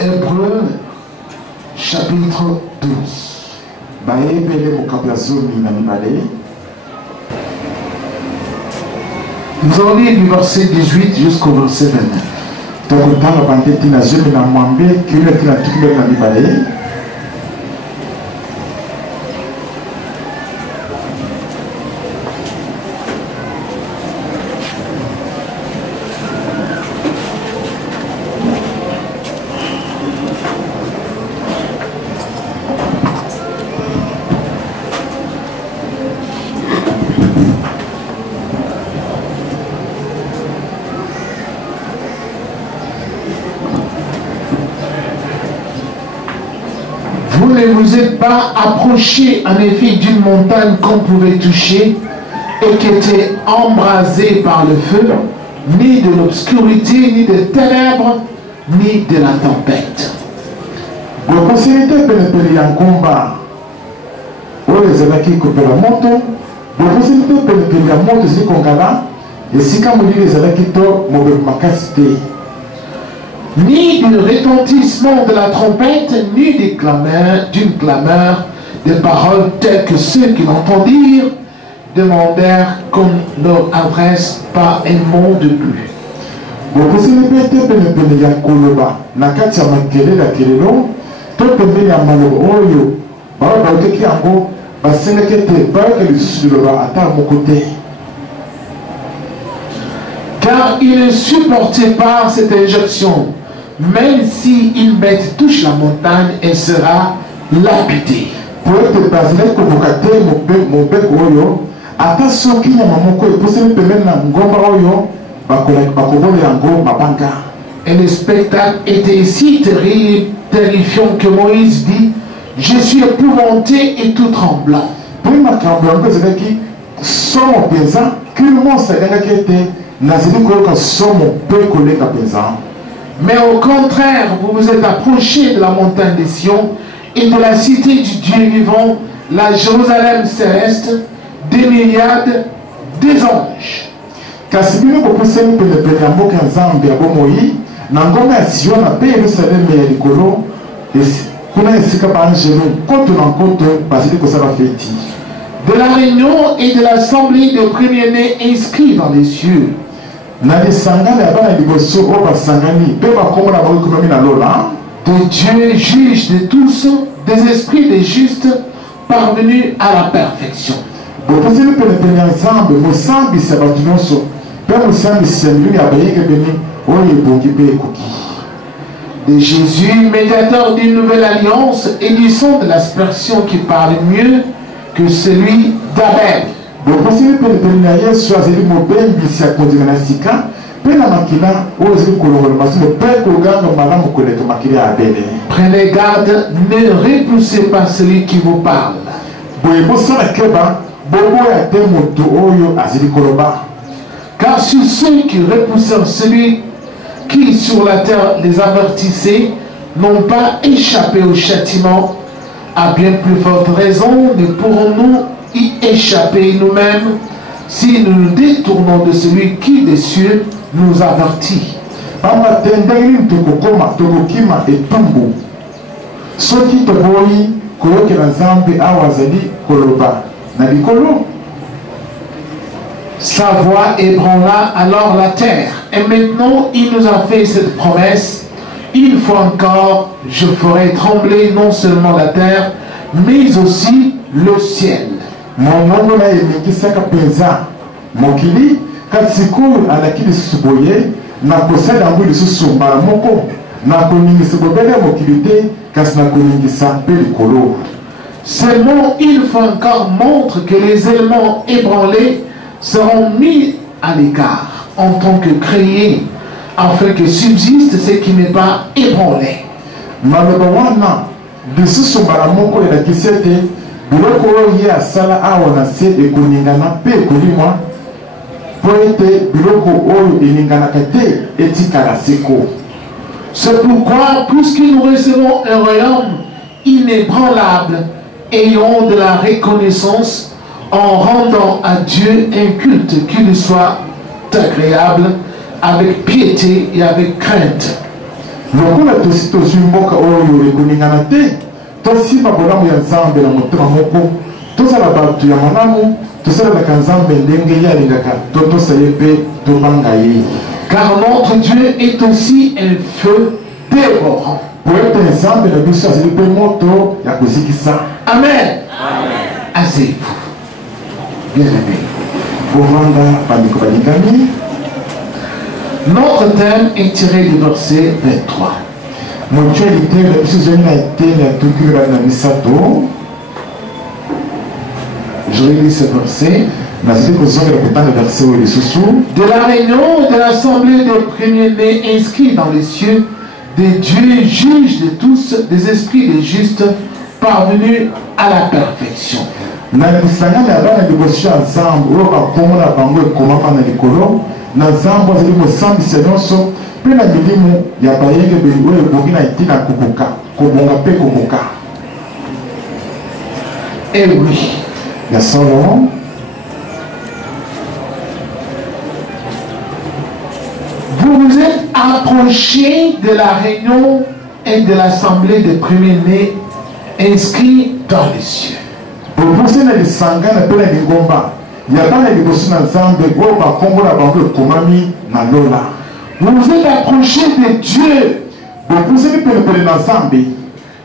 Hébreux chapitre 12. Nous allons lire du verset 18 jusqu'au verset 29. Vous ne vous êtes pas approché en effet d'une montagne qu'on pouvait toucher et qui était embrasée par le feu, ni de l'obscurité, ni des ténèbres, ni de la tempête. Ni du retentissement de la trompette, ni d'une clameur, des paroles telles que ceux qui l'entendirent demandèrent qu'on leur adresse pas un mot de plus. Car il ne supportait pas cette injection. Même si une bête touche la montagne, elle sera lapidée. Et le spectacle était si terrifiant que Moïse dit: je suis épouvanté et tout tremblant. Mais au contraire, vous vous êtes approché de la montagne de Sion et de la cité du Dieu vivant, la Jérusalem céleste, des myriades, des anges. De la réunion et de l'assemblée des premiers-nés inscrits dans les cieux. De Dieu juge de tous, des esprits des justes parvenus à la perfection. De Jésus, médiateur d'une nouvelle alliance, et du sang de l'aspersion qui parle mieux que celui d'Abel. Prenez garde, ne repoussez pas celui qui vous parle. Car sur ceux qui repoussèrent celui qui sur la terre les avertissait n'ont pas échappé au châtiment, à bien plus forte raison ne pourrons-nous y échapper nous-mêmes si nous nous détournons de celui qui des cieux nous avertit. Sa voix ébranla alors la terre. Et maintenant il nous a fait cette promesse: une fois encore je ferai trembler non seulement la terre mais aussi le ciel. Seulement une fois encore montre que les éléments ébranlés seront mis à l'écart en tant que créés, afin que subsiste ce qui n'est pas ébranlé. C'est pourquoi, puisque nous recevons un royaume inébranlable, ayons de la reconnaissance en rendant à Dieu un culte qui lui soit agréable, avec piété et avec crainte. lokola tosi tozwi mboka oyo ekoningana te tosimba bolamu ya nzambe na motema moko tozala bato ya malamu tosalanaka nzambe ndenge ye alingaka tosala ye mpe tobanga ye. Car notre Dieu est aussi un feu dévorant. Po ete nzambe na biso azali mpe moto ya kozikisa. Amen. Asseyez-vous. Bien-aimé. Bovanda bandeko balingami. Notre thème est tiré du verset 23. Je relis ce verset. De la réunion de l'assemblée des premiers-nés inscrits dans les cieux, des dieux juges de tous, des esprits des justes parvenus à la perfection. Nazambo azali mosambisi nyonso mpe na milimu ya bayengebeli oyo ebongi na etina kokoka kobonga mpe kokoka. Et oui, ya solo vous vous êtes approchés de la réunion et de l'assemblée des premiers-nés inscrits dans les cieux. bopuse na lisanga na mpe na lingomba ya bana liboso na nzambe oyo bakombola bango ekomami na lola. Vous vous êtes approchés de Dieu, bopuseli pelepele na nzambe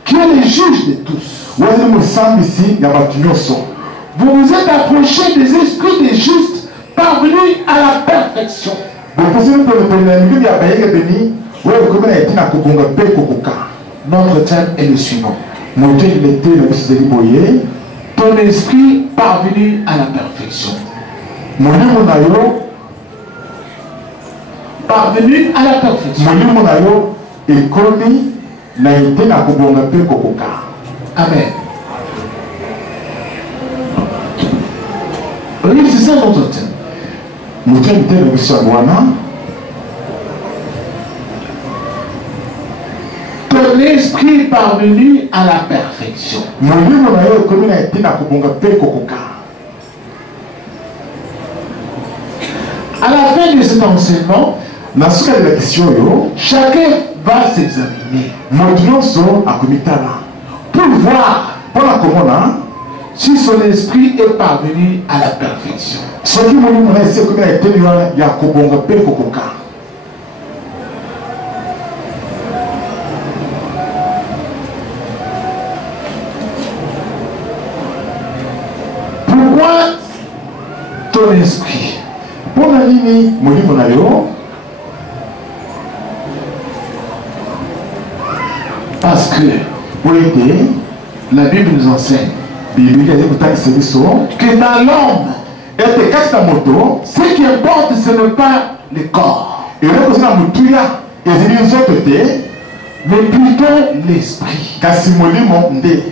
qui est le juge de tous. wazali mosambisi ya bato nyonso. Vous vous êtes approchés des esprits des justes parvenus à la perfection. bopuseli pelepele na milimo ya bayengebeni oyo ekomi na etina kobonga mpe kokoka. Notre thème est le suivant. moteli lete na biso ezali boye. Ton esprit parvenu à la perfection. molimo na yo parvenu à la perfection. molimo na yo ekomi na ete na kobonga mpe kokoka. Amen. Oui, c'est ça notre thème. moteli te na biso yango wana. Ton esprit parvenu à la perfection. molimo na yo ekomi na ete na kobonga mpe kokoka. À la fin de cet enseignement, na suka ya lakisi oyo chacun va s'examiner moto nyonso akomitala pour voir mpona komona si son esprit est parvenu à la perfection. soki molimo na esi ekomi na eteni wana ya kobonga mpe kokoka. Pourquoi ton esprit? mpona nini molimo na yo? Parce que po ete la Bible nous enseigne biblia ezi kotangisa biso que dans l'homme, ete kati na moto ce qui importe, ce n'est pas le corps, eloko eza na motuya ezali nzoto te mais plutôt l'esprit. kasi molimo nde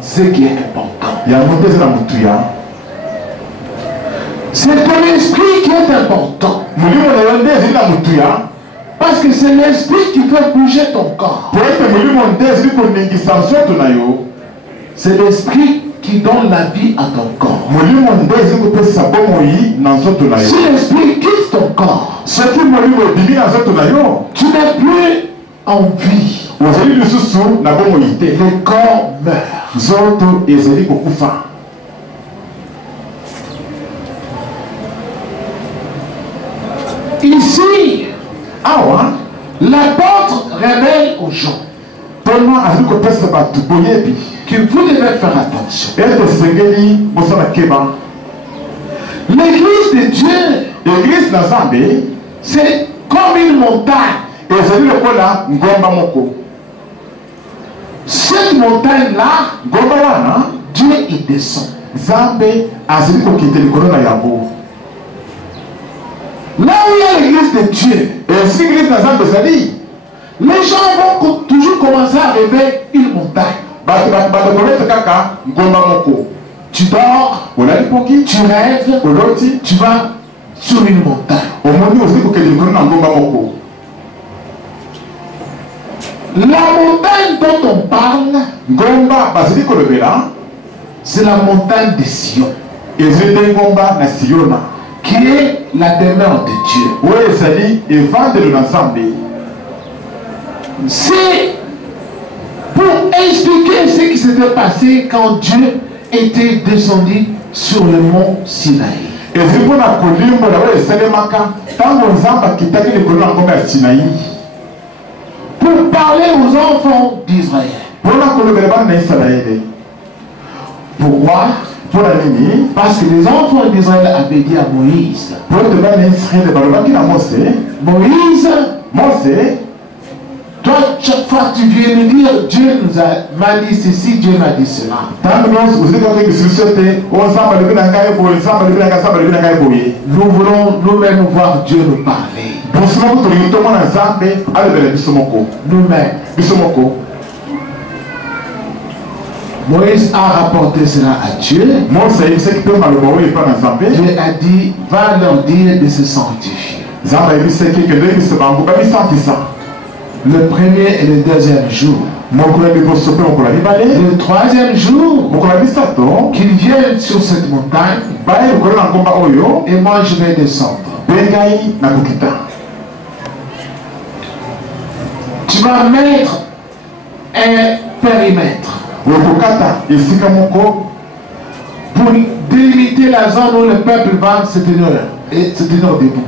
Ce qui est important, yango nde eza na motuya. c'est ton esprit qui est important. molimo na yo nde ezali na motuya Parce que c'est l'esprit qui fait bouger ton corps. po ete molimo nde ezali koningisa nzoto na yo. C'est l'esprit qui donne la vie à ton corps. molimo nde ezali kopesa bomoi na nzoto na Si yo. l'esprit quitte ton corps, soki molimo ebimi na nzoto na yo tu n'es plus en vie. ozali lisusu na bomoi te, Le corps meurt. nzoto ezali kokufa. Ici, awa l'apôtre révèle aux gens mpona azali kopesa bato boyebi que vous devez faire attention. ete esengeli bosala keba. L'église de Dieu, eglise na nzambe c'est comme une montagne. ezali lokola ngomba moko. Cette montagne-là, ngomba wana Dieu y descend. nzambe azali kokende likolo na yango. Là où il y a l'église de Dieu, esi eglise na nzambe ezali les gens vont toujours commencer à rêver une montagne. bato bakokomete kaka ngomba moko. Tu dors, olali poki tu rêves, oloti tu vas sur une montagne. omoni ozali kokende likolo na ngomba moko. La montagne dont on parle, ngomba bazali kolobela c'est la montagne de Sion, ezali nde ngomba na siona qui est la demeure de Dieu. oyo ezali evandelo na nzambe. C'est pour expliquer ce qui s'était passé quand Dieu était descendu sur le mont Sinaï. Pour parler aux enfants d'Israël. Pourquoi? Parce que les enfants d'Israël avaient dit à Moïse, Moïse, toi, chaque fois que tu viens nous dire, Dieu m'a dit ceci, Dieu m'a dit cela. Nous voulons nous-mêmes voir Dieu nous parler. Nous-mêmes. Moïse a rapporté cela à Dieu. Dieu a dit, va leur dire de se sanctifier. Le premier et le deuxième jour. Le troisième jour, qu'ils viennent sur cette montagne. Et moi je vais descendre. Tu vas mettre un périmètre pour délimiter la zone où le peuple va se tenir debout.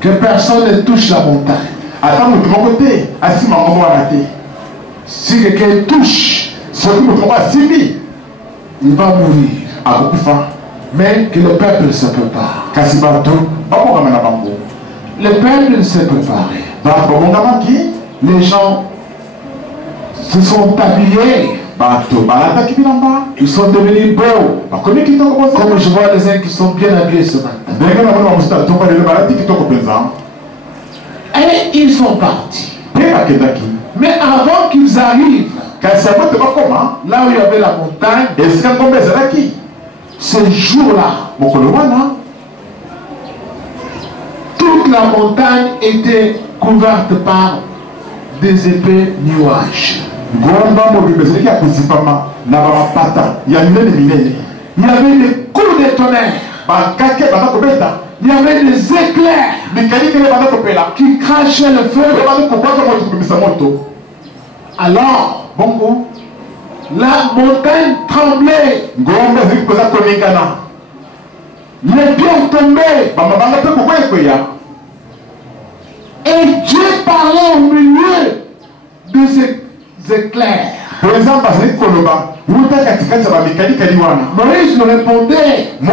Que personne ne touche la montagne. Si quelqu'un touche, il va mourir. Mais que le peuple se prépare. Le peuple s'est préparé. Les gens se sont habillés. Ils sont devenus beaux. Comme je vois les uns qui sont bien habillés ce matin. Et ils sont partis. Mais avant qu'ils arrivent, là où il y avait la montagne, ce jour-là, toute la montagne était couverte par des épais nuages. Il y avait des coups de tonnerre. Il y avait des éclairs qui crachaient le feu. Alors, la montagne tremblait. Les pierres tombaient. Et Dieu parlait au milieu de ces éclairs. Moïse nous répondait. Le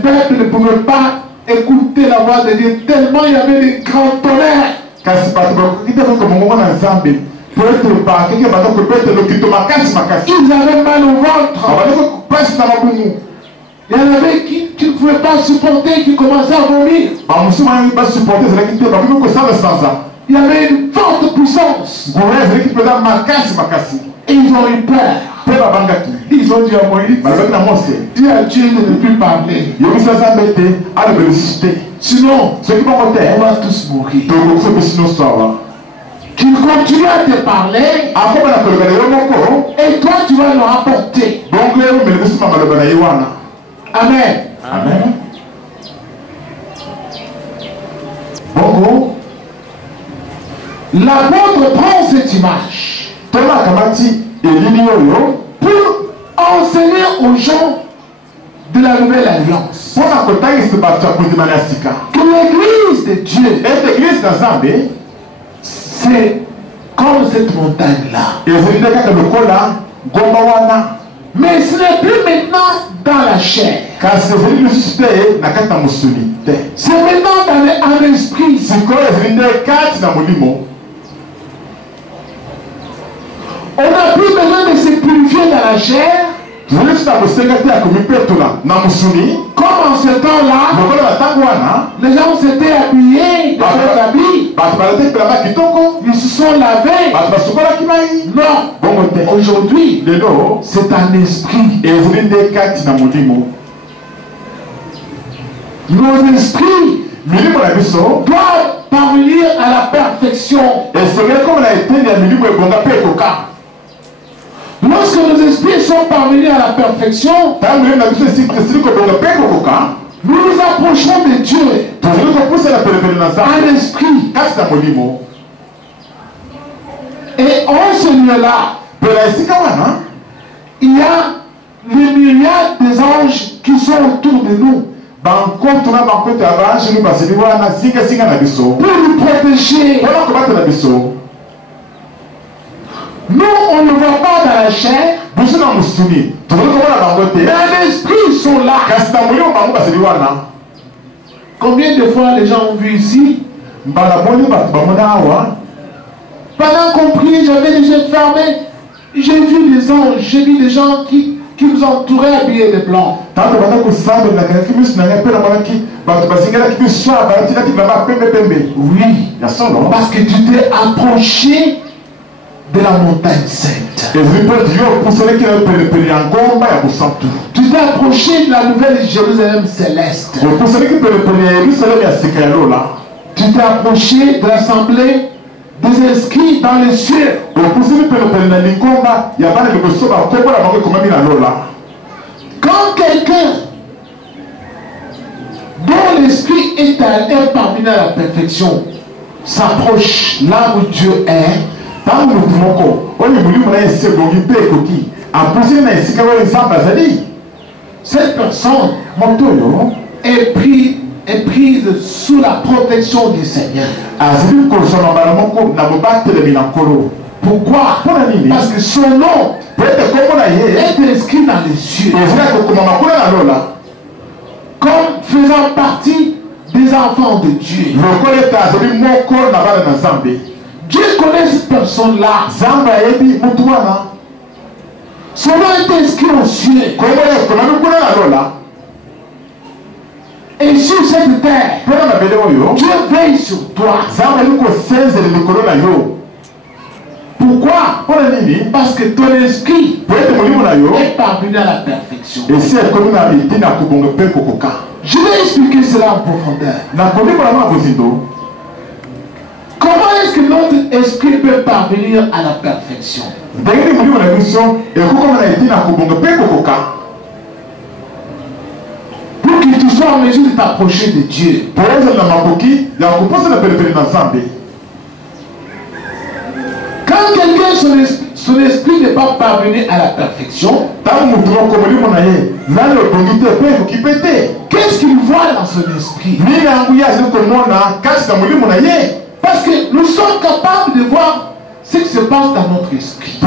peuple ne pouvait pas écouter la voix de Dieu tellement il y avait des grands tonnerres. Ils avaient mal au ventre. Il y en avait qui ne pouvaient pas supporter, qui commençaient à vomir. Il y avait une forte puissance. Et ils ont eu peur. Ils ont dit à Moïse, dis à Dieu de ne plus parler. Sinon, on va tous mourir. Qu'il continue à te parler. Et toi, tu vas leur apporter. Amen. Amen. L'apôtre prend cette image pour enseigner aux gens de la nouvelle alliance que l'église de Dieu, c'est comme cette montagne-là. Mais ce n'est plus maintenant dans la chair. C'est maintenant dans l'esprit. On n'a plus besoin de se purifier dans la chair. Comme en ce temps-là, les gens s'étaient habillés de leurs habits. Ils se sont lavés. Non. Aujourd'hui, c'est un esprit. Nos esprits doivent parvenir à la perfection. Lorsque nos esprits sont parvenus à la perfection, Nous nous approchons de Dieu en esprit. Et en ce lieu-là, il y a les myriades des anges qui sont autour de nous pour nous protéger. Nous, on ne voit pas dans la chair, mais l'esprit, ils sont là. Combien de fois les gens ont vu ici? Pendant qu'on priait, j'avais les yeux fermés. J'ai vu des anges, j'ai vu des gens qui nous entouraient habillés de blanc. Oui, parce que tu t'es approché de la montagne sainte. Tu t'es approché de la nouvelle Jérusalem céleste. Tu t'es approché de l'assemblée des inscrits dans les cieux. Quand quelqu'un dont l'esprit est parvenu à la perfection s'approche là où Dieu est, cette personne est prise sous la protection du Seigneur. Pourquoi? Parce que son nom est inscrit dans les cieux comme faisant partie des enfants de Dieu. Dieu connaît cette personne-là. Son nom est inscrit aux cieux. Et sur cette terre, Dieu veille sur toi. Pourquoi? Parce que ton esprit est parvenu à la perfection. Je vais expliquer cela en profondeur. Comment est-ce que notre esprit peut parvenir à la perfection? Pour que tu sois en mesure de t'approcher de Dieu. Quand quelqu'un, son esprit n'est pas parvenu à la perfection, qu'est-ce qu'il voit dans son esprit? Parce que nous sommes capables de voir ce qui se passe dans notre esprit.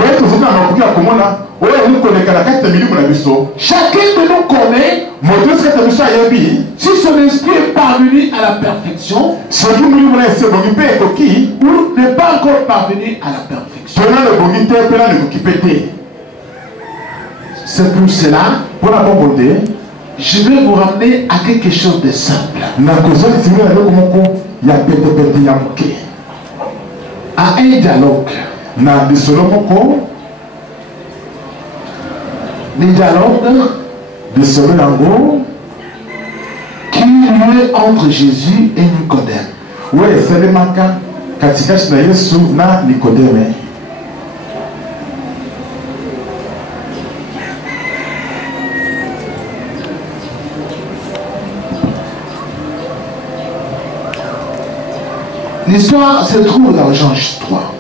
Chacun de nous connaît si son esprit est parvenu à la perfection ou n'est pas encore parvenu à la perfection. C'est pour cela je vais vous ramener à quelque chose de simple. À un dialogue. Le dialogue qui est entre Jésus et Nicodème. L'histoire se trouve dans Jean 3.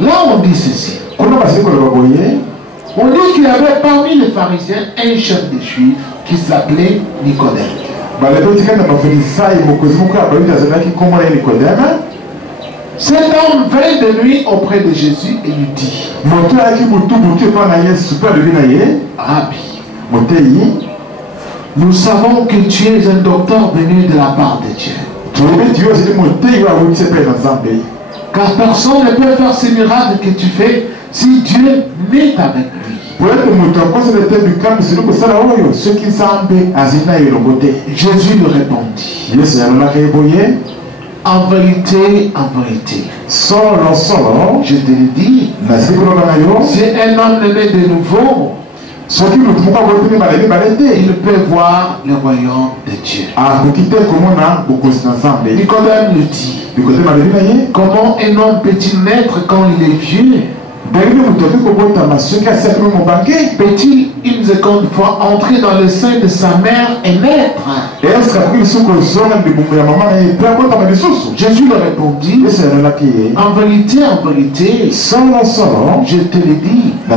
Là, on dit ceci. On dit qu'il y avait parmi les pharisiens un chef des Juifs qui s'appelait Nicodème. Cet homme vint de nuit auprès de Jésus et lui dit: Rabbi, nous savons que tu es un docteur venu de la part de Dieu. Car personne ne peut faire ces miracles que tu fais si Dieu n'est avec lui. Jésus lui répondit: en vérité, je te le dis, si un homme est né de nouveau, il peut voir le royaume de Dieu. Nicodème le dit: comment un homme peut-il naître quand il est vieux? Peut-il une seconde fois entrer dans le sein de sa mère et naître? Jésus leur répondit, en vérité, je te le dis, si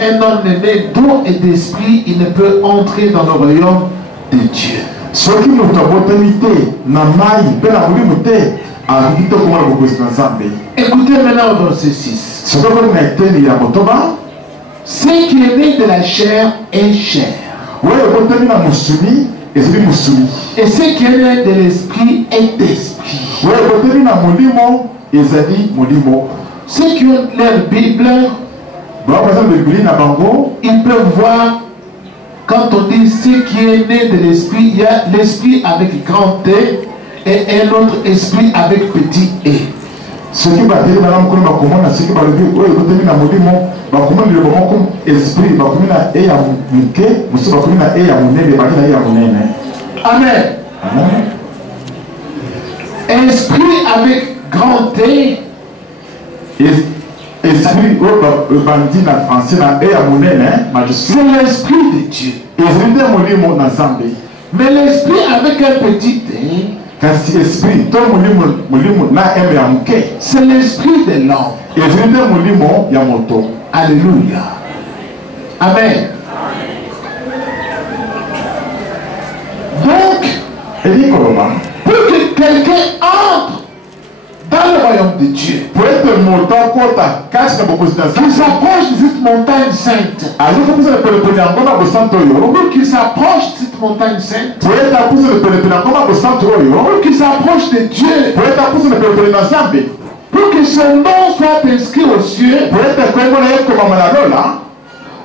un homme est né d'eau et d'esprit, il ne peut entrer dans le royaume de Dieu. Écoutez maintenant au verset 6. Ce qui est né de la chair est chair. Et ce qui est né de l'esprit est esprit. Ceux qui ont leur Bible, ils peuvent voir, quand on dit ce qui est né de l'esprit, il y a l'esprit avec grand T et un autre esprit avec petit E. Ce qui va dire madame comme comment ce qui va le dire côté na modimo ba comment le bon comme esprit ba comme na e ya muke muso ba comme na e ya munene ba na e ya munene. Amen. Amen. Esprit avec grand T. Esprit au bandit na français na e ya munene majuscule. C'est l'esprit de Dieu. Esprit de modimo na zambe. Mais l'esprit avec un petit T. C'est l'esprit de l'homme. Alléluia. Amen. Donc, pour que quelqu'un entre dans le royaume de Dieu, pour être qu'il s'approche de cette montagne sainte, pour qu'il s'approche de cette montagne sainte, pour qu'il s'approche de Dieu, pour que son nom soit inscrit aux cieux,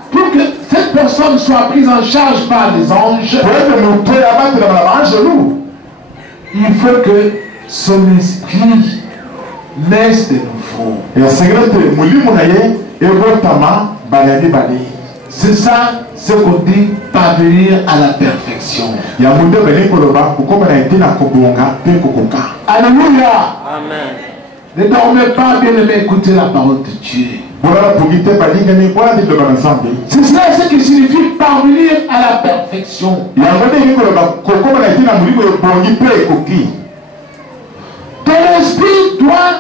pour que cette personne soit prise en charge par les anges, il faut que son esprit naisse de nouveau. C'est ça ce qu'on dit parvenir à la perfection. Alléluia. Amen. Ne dormez pas, bien-aimé, écoutez la parole de Dieu. C'est cela ce qui signifie parvenir à la perfection. Ton esprit doit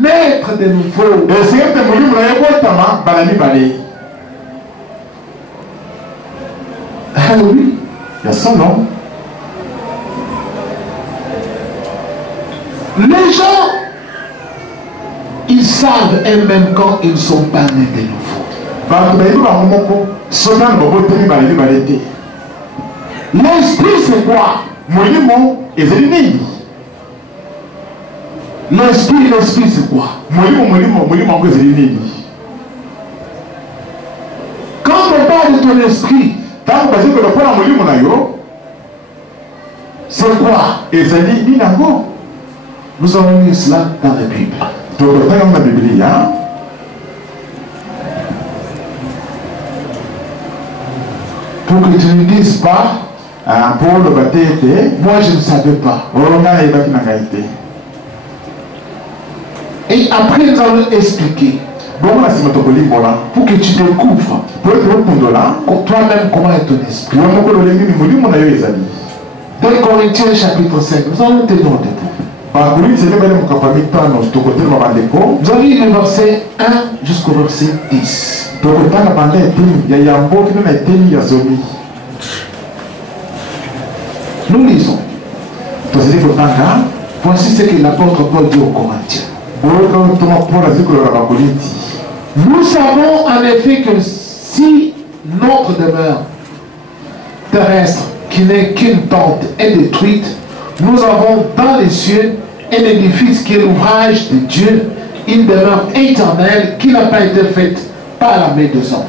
naître de nouveau. Ah oui. Il y a son nom. Les gens, ils savent eux-mêmes quand ils ne sont pas nés de nouveau. L'esprit, c'est quoi? L'esprit, c'est quoi? Quand on parle de ton esprit, c'est quoi? Nous avons mis cela dans la Bible. Pour que tu ne dises pas, moi je ne savais pas. Et après nous allons expliquer. Pour que tu découvres toi-même comment est ton esprit. 2 Corinthiens chapitre 5. Nous allons tenir debout. Nous allons lire le verset 1 jusqu'au verset 10. Nous lisons. Voici ce que l'apôtre Paul dit aux Corinthiens. Nous savons en effet que si notre demeure terrestre, qui n'est qu'une tente, est détruite, nous avons dans les cieux un édifice qui est l'ouvrage de Dieu, une demeure éternelle qui n'a pas été faite par la main des hommes.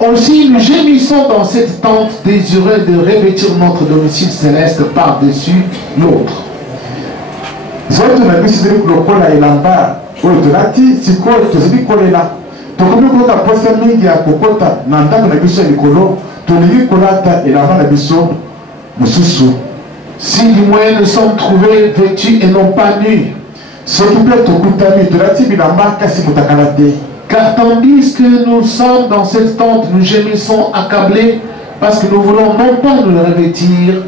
Aussi nous gémissons dans cette tente, désireux de revêtir notre domicile céleste par-dessus l'autre. tokomi kota posa mingi ya kokota na ndako na biso ya likolo tolingi kolata elamba na biso mosusu. Si du moins nous sommes trouvés vêtus et non pas nus. Soki mpe tokutami tolati bilamba kasi motakala te. Car tandis que nous sommes dans cette tente, nous gémissons accablés parce que nous voulons non pas nous revêtir,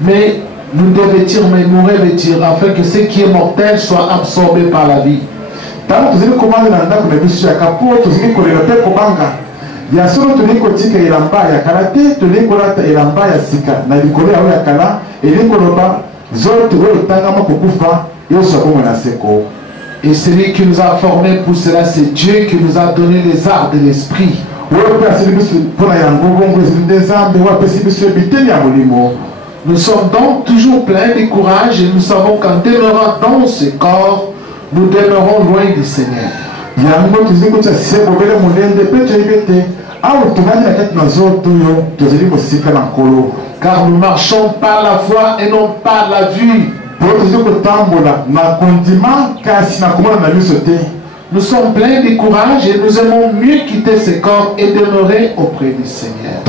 mais nous dévêtir, mais nous revêtir, afin que ce qui est mortel soit absorbé par la vie. Tant tozali komanda na ndako na biso ya kapo tozali kolela mpe kobanga ya solo tolingi kotika elamba ya kala te tolingi kolata elamba ya sika na likolo yango ya kala elingi koloba zoto oyo etangama kokufa yoso akomwe na seko. Et celui qui nous a formés pour cela, c'est Dieu qui nous a donné les arts de l'esprit. Nous sommes donc toujours pleins de courage et nous savons qu'en demeurant dans ce corps, nous demeurons loin du Seigneur. Car nous marchons par la foi et non par la vue. Nous sommes pleins de courage et nous aimons mieux quitter ce corps et demeurer auprès du Seigneur.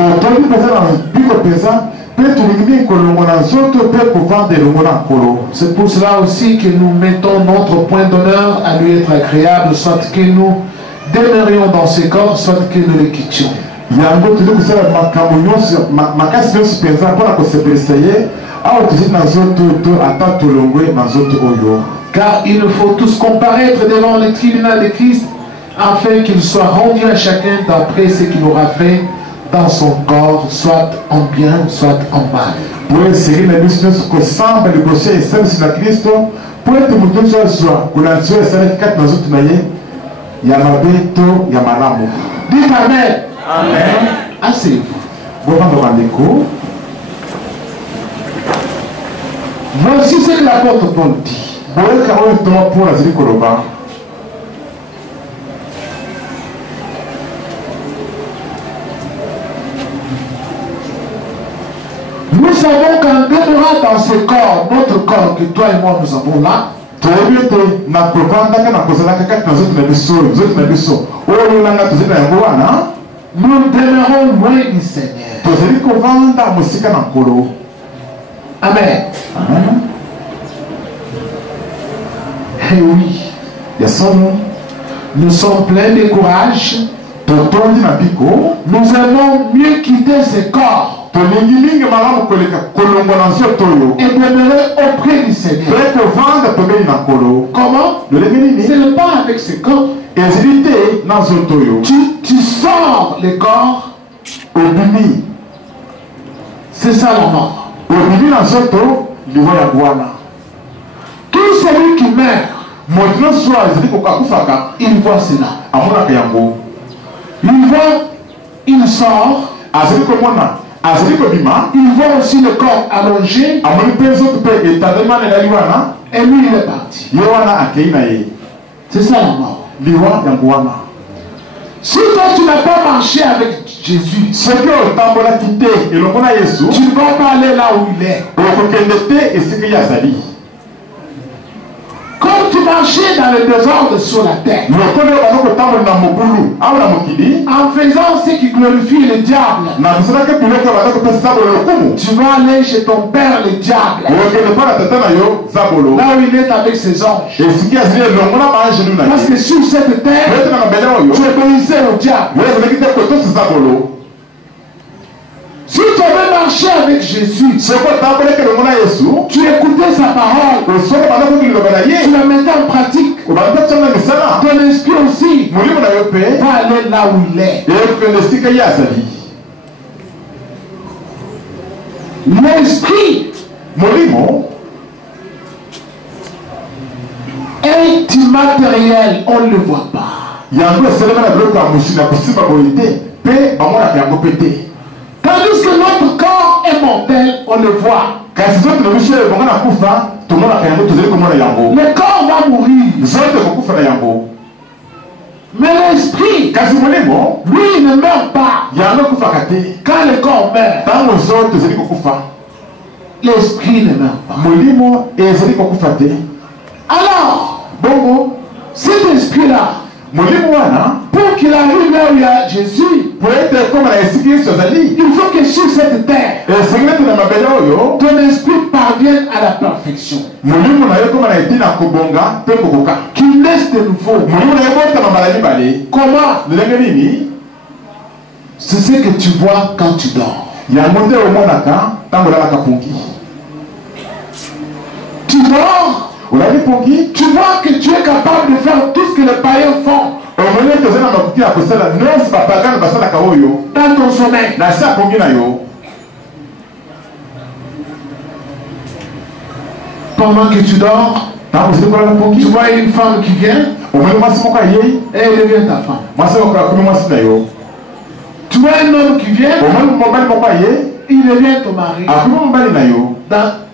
C'est pour cela aussi que nous mettons notre point d'honneur à lui être agréable, soit que nous demeurions dans ce corps, soit que nous le quittions. Car il nous faut tous comparaître devant le tribunal de Christ afin qu'il soit rendu à chacun d'après ce qu'il aura fait dans son corps, soit en bien, soit en mal. Dites Amen. Amen. Asseyez-vous. Voici ce que l'apôtre Paul dit. Nous savons qu'en demeurant dans ce corps, notre corps que toi et moi nous avons là, nous demeurons loin du Seigneur. Amen. Amen. Eh oui. Nous sommes pleins de courage. Nous allons mieux quitter ce corps et demeurer auprès du Seigneur. Comment? Ce n'est pas avec ce corps. Tu sors le corps. C'est ça la mort. Tout celui qui meurt, il voit cela. Il voit, il sort. Il voit aussi le corps allongé. Et lui il est parti. C'est ça la mort. Si toi tu n'as pas marché avec Jésus, tu ne vas pas aller là où il est. Quand tu marchais dans le désordre sur la terre, en faisant ce qui glorifie le diable, tu vas aller chez ton père le diable, là où il est avec ses anges. Parce que sur cette terre, tu obéissais au diable. Si tu avais marché avec Jésus, tu écoutais sa parole, tu la mettais en pratique, ton esprit aussi va aller là où il est. L'esprit est immatériel, on ne le voit pas. Tandis que notre corps est mortel, on le voit. Le corps va mourir. Mais l'esprit, lui, ne meurt pas. Quand le corps meurt, l'esprit ne meurt pas. Alors, cet esprit-là, pour qu'il arrive là où il y a Jésus, pour être comme la Jésus Zali. il faut que sur cette terre, Et c'est que dans ma belle oyo, ton esprit parvienne à la perfection. mulimu na yo comme na été na kobonga pe kokoka. Qu'il naisse de nouveau. Mulimu na yo bota na maladi bale. Comment? Ndenge nini? C'est ce que tu vois quand tu dors. Ya monde au monaka tango la kapungi. Tu dors. Tu vois que tu es capable de faire tout ce que les païens font. Dans ton sommeil. Pendant que tu dors, tu vois une femme qui vient et elle devient ta femme. Tu vois un homme qui vient, il devient ton mari.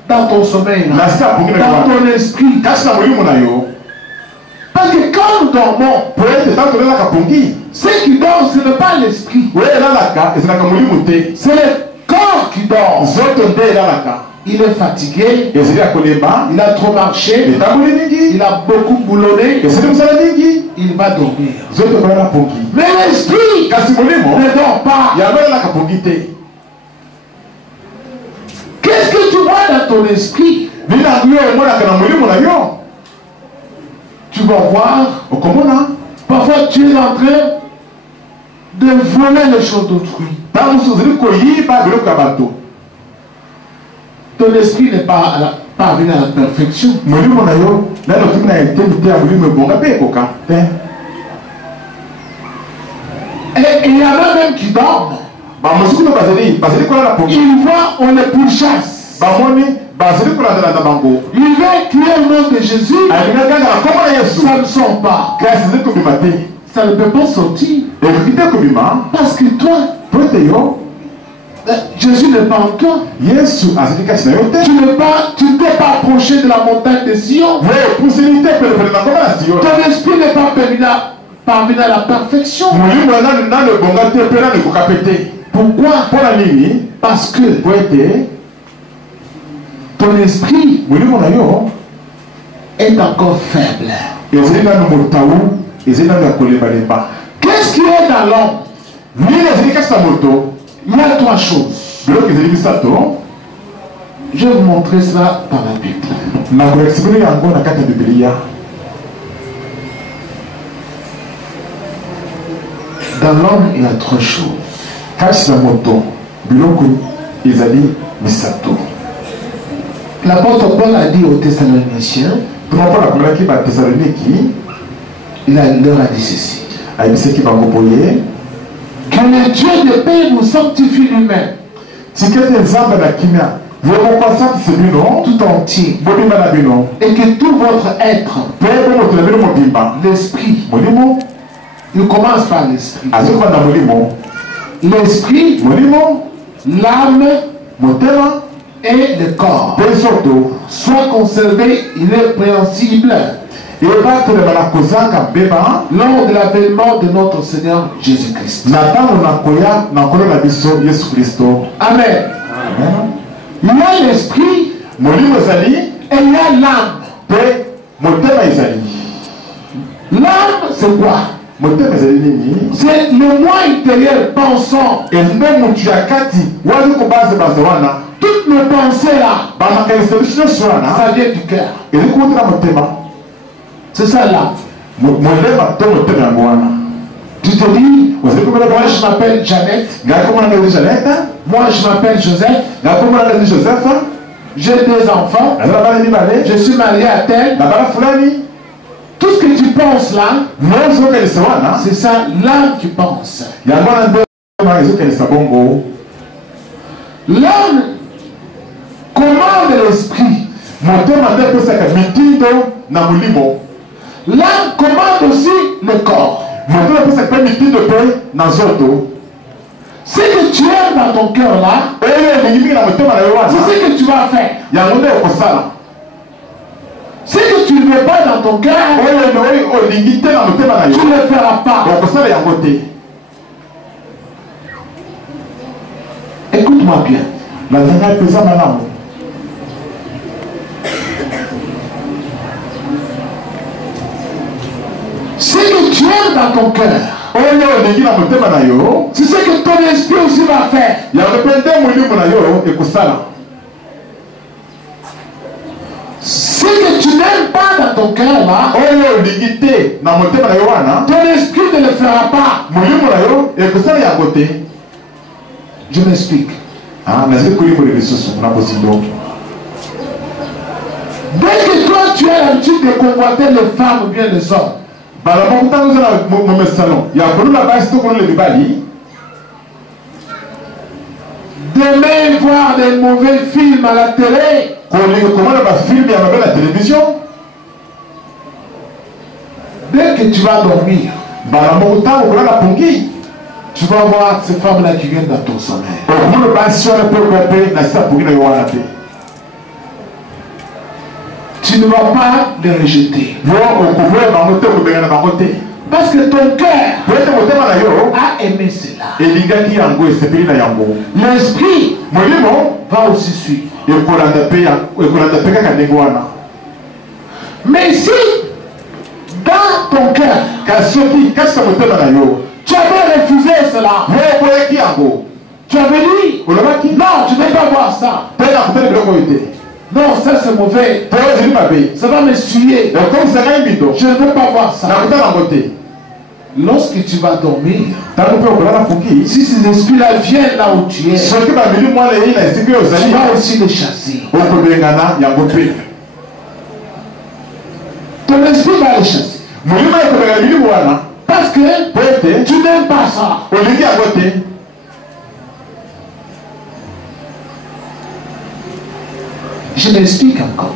Dans ton sommeil, dans ton esprit. Parce que quand nous dormons, ce qui dort, ce n'est pas l'esprit. C'est le corps qui dort. Il est fatigué, il a trop marché, il a beaucoup boulonné, il va dormir. Mais l'esprit ne dort pas. Qu'est-ce que tu vois dans ton esprit? Tu vas voir, parfois tu es en train de voler les choses d'autrui. Ton esprit n'est pas parvenu à la perfection. Et il y en a même qui dorment. Il voit, on les pourchasse. Il veut tuer au nom de Jésus. Ça ne sort pas. Ça ne peut pas sortir. Parce que toi, Jésus n'est pas en toi. Tu ne t'es pas approché de la montagne de Sion. Ton esprit n'est pas parvenu à la perfection. Pourquoi? Parce que ton esprit est encore faible. Qu'est-ce qui est dans l'homme? Il y a trois choses. Je vais vous montrer cela dans la Bible. Dans l'homme, il y a trois choses. L'apôtre Paul a dit aux Thessaloniciens, il leur a dit ceci. Que le Dieu de paix vous sanctifie lui-même. Tout entier. Et que tout votre être, l'esprit, il commence par l'esprit. L'esprit, l'âme et le corps soit conservé irrépréhensible lors de l'avènement de notre Seigneur Jésus-Christ. Amen. Il y a l'esprit et il y a l'âme. L'âme, c'est quoi? C'est le moi intérieur pensant. Toutes nos pensées là, ça vient du cœur. C'est ça là. Tu te dis, moi je m'appelle Jeannette. Moi je m'appelle Joseph. J'ai deux enfants. Je suis marié à tel. Tout ce que tu penses là, c'est ça l'âme qui pense. L'âme commande l'esprit. L'âme commande aussi le corps. Ce que tu aimes dans ton cœur là, c'est ce que tu vas faire. Ce que tu ne veux pas dans ton cœur, tu ne le feras pas. Écoute-moi bien. Ce que tu aimes dans ton cœur, C'est ce que ton esprit aussi va faire. Ce que tu n'aimes pas dans ton cœur là, ton esprit ne le fera pas. Je m'explique. Dès que toi tu as l'habitude de convoiter les femmes ou bien les hommes, d'aimer voir des mauvais films à la télé, dès que tu vas dormir, tu vas voir ces femmes-là qui viennent dans ton sommeil. Tu ne vas pas les rejeter. Parce que ton cœur a aimé cela. L'esprit va aussi suivre. Mais si dans ton cœur tu avais refusé cela, tu avais dit non, je ne vais pas voir ça. Non, ça c'est mauvais. Ça va me suyer. Je ne veux pas voir ça. Lorsque tu vas dormir, si ces esprits-là viennent là où tu es, tu vas aussi les chasser. Ton esprit va les chasser. Parce que tu n'aimes pas ça. Je m'explique encore.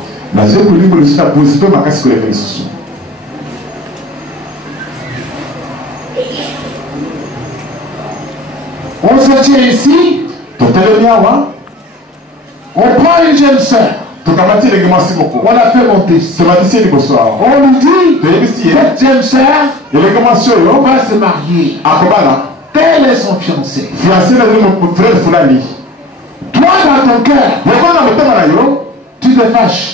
On se tient ici. On prend une jeune sœur. On a fait monter. On lui dit, cette jeune sœur va se marier. Tel est son fiancé. Toi dans ton cœur, tu te fâches.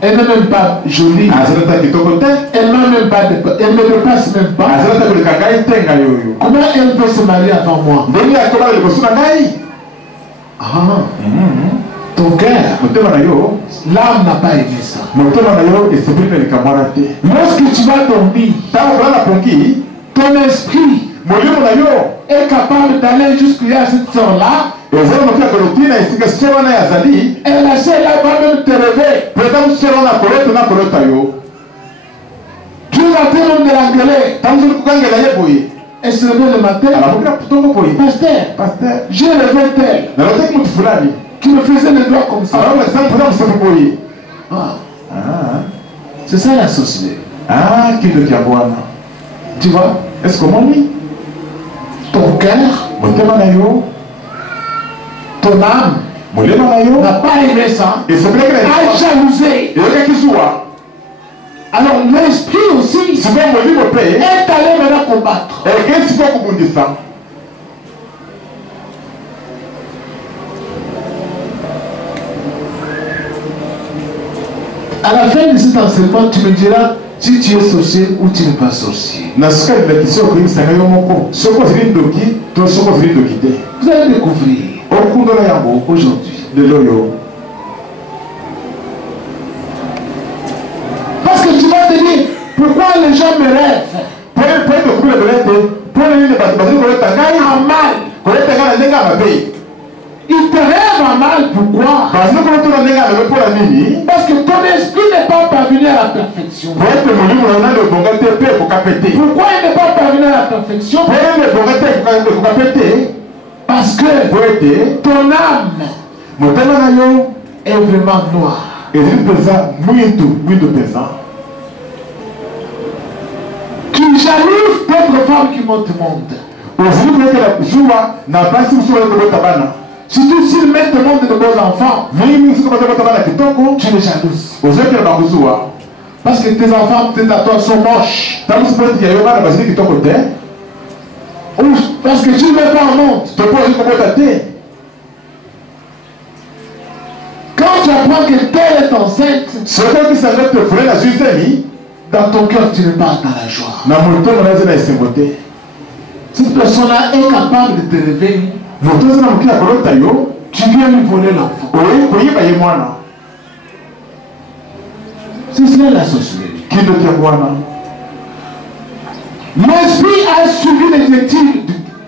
Elle n'est même pas jolie. Elle n'a même pas de... Elle ne me passe même pas. Comment elle peut se marier avant moi? Ton cœur, l'âme n'a pas aimé ça. Lorsque tu vas dormir, ton esprit est capable d'aller jusqu'à cette soeur-là. Et la soeur-là va même te réveiller. Tu vas te de l'engueuler. Elle se réveille le matin. Pasteur, j'ai réveillé tel qui me faisait les doigts comme ça. C'est ça la société. Tu vois? Est-ce que mon lit? Ton cœur, ton âme n'a pas aimé ça, a jalousé. Alors l'esprit aussi est allé maintenant combattre. À la fin de cet enseignement, tu me diras si tu es sorcier ou tu n'es pas sorcier. Vous allez découvrir aujourd'hui. Parce que tu vas te dire, pourquoi les gens me rêvent en mal. Ils te rêvent en mal, pourquoi? Parce que ton esprit n'est pas parvenu à la perfection. Pourquoi il n'est pas parvenu à la perfection? Parce que ton âme est vraiment noire. Tu jalouses d'autres femmes qui montent le monde. Surtout s'ils mettent le monde de beaux enfants, tu les jalouses. Parce que tes enfants, peut-être à toi, sont moches. Ou parce que tu ne veux pas en monde. Quand tu apprends que telle est enceinte, dans ton cœur, tu n'es pas dans la joie. Na moto manaze na esengote. Cette personne-là est capable de te lever. Moto na mukila kolota yo. Tu viens lui voler l'enfant. Oui, koyeba ye mwana. C'est cela la sorcellerie. Kindo te mwana. L'esprit a suivi les directives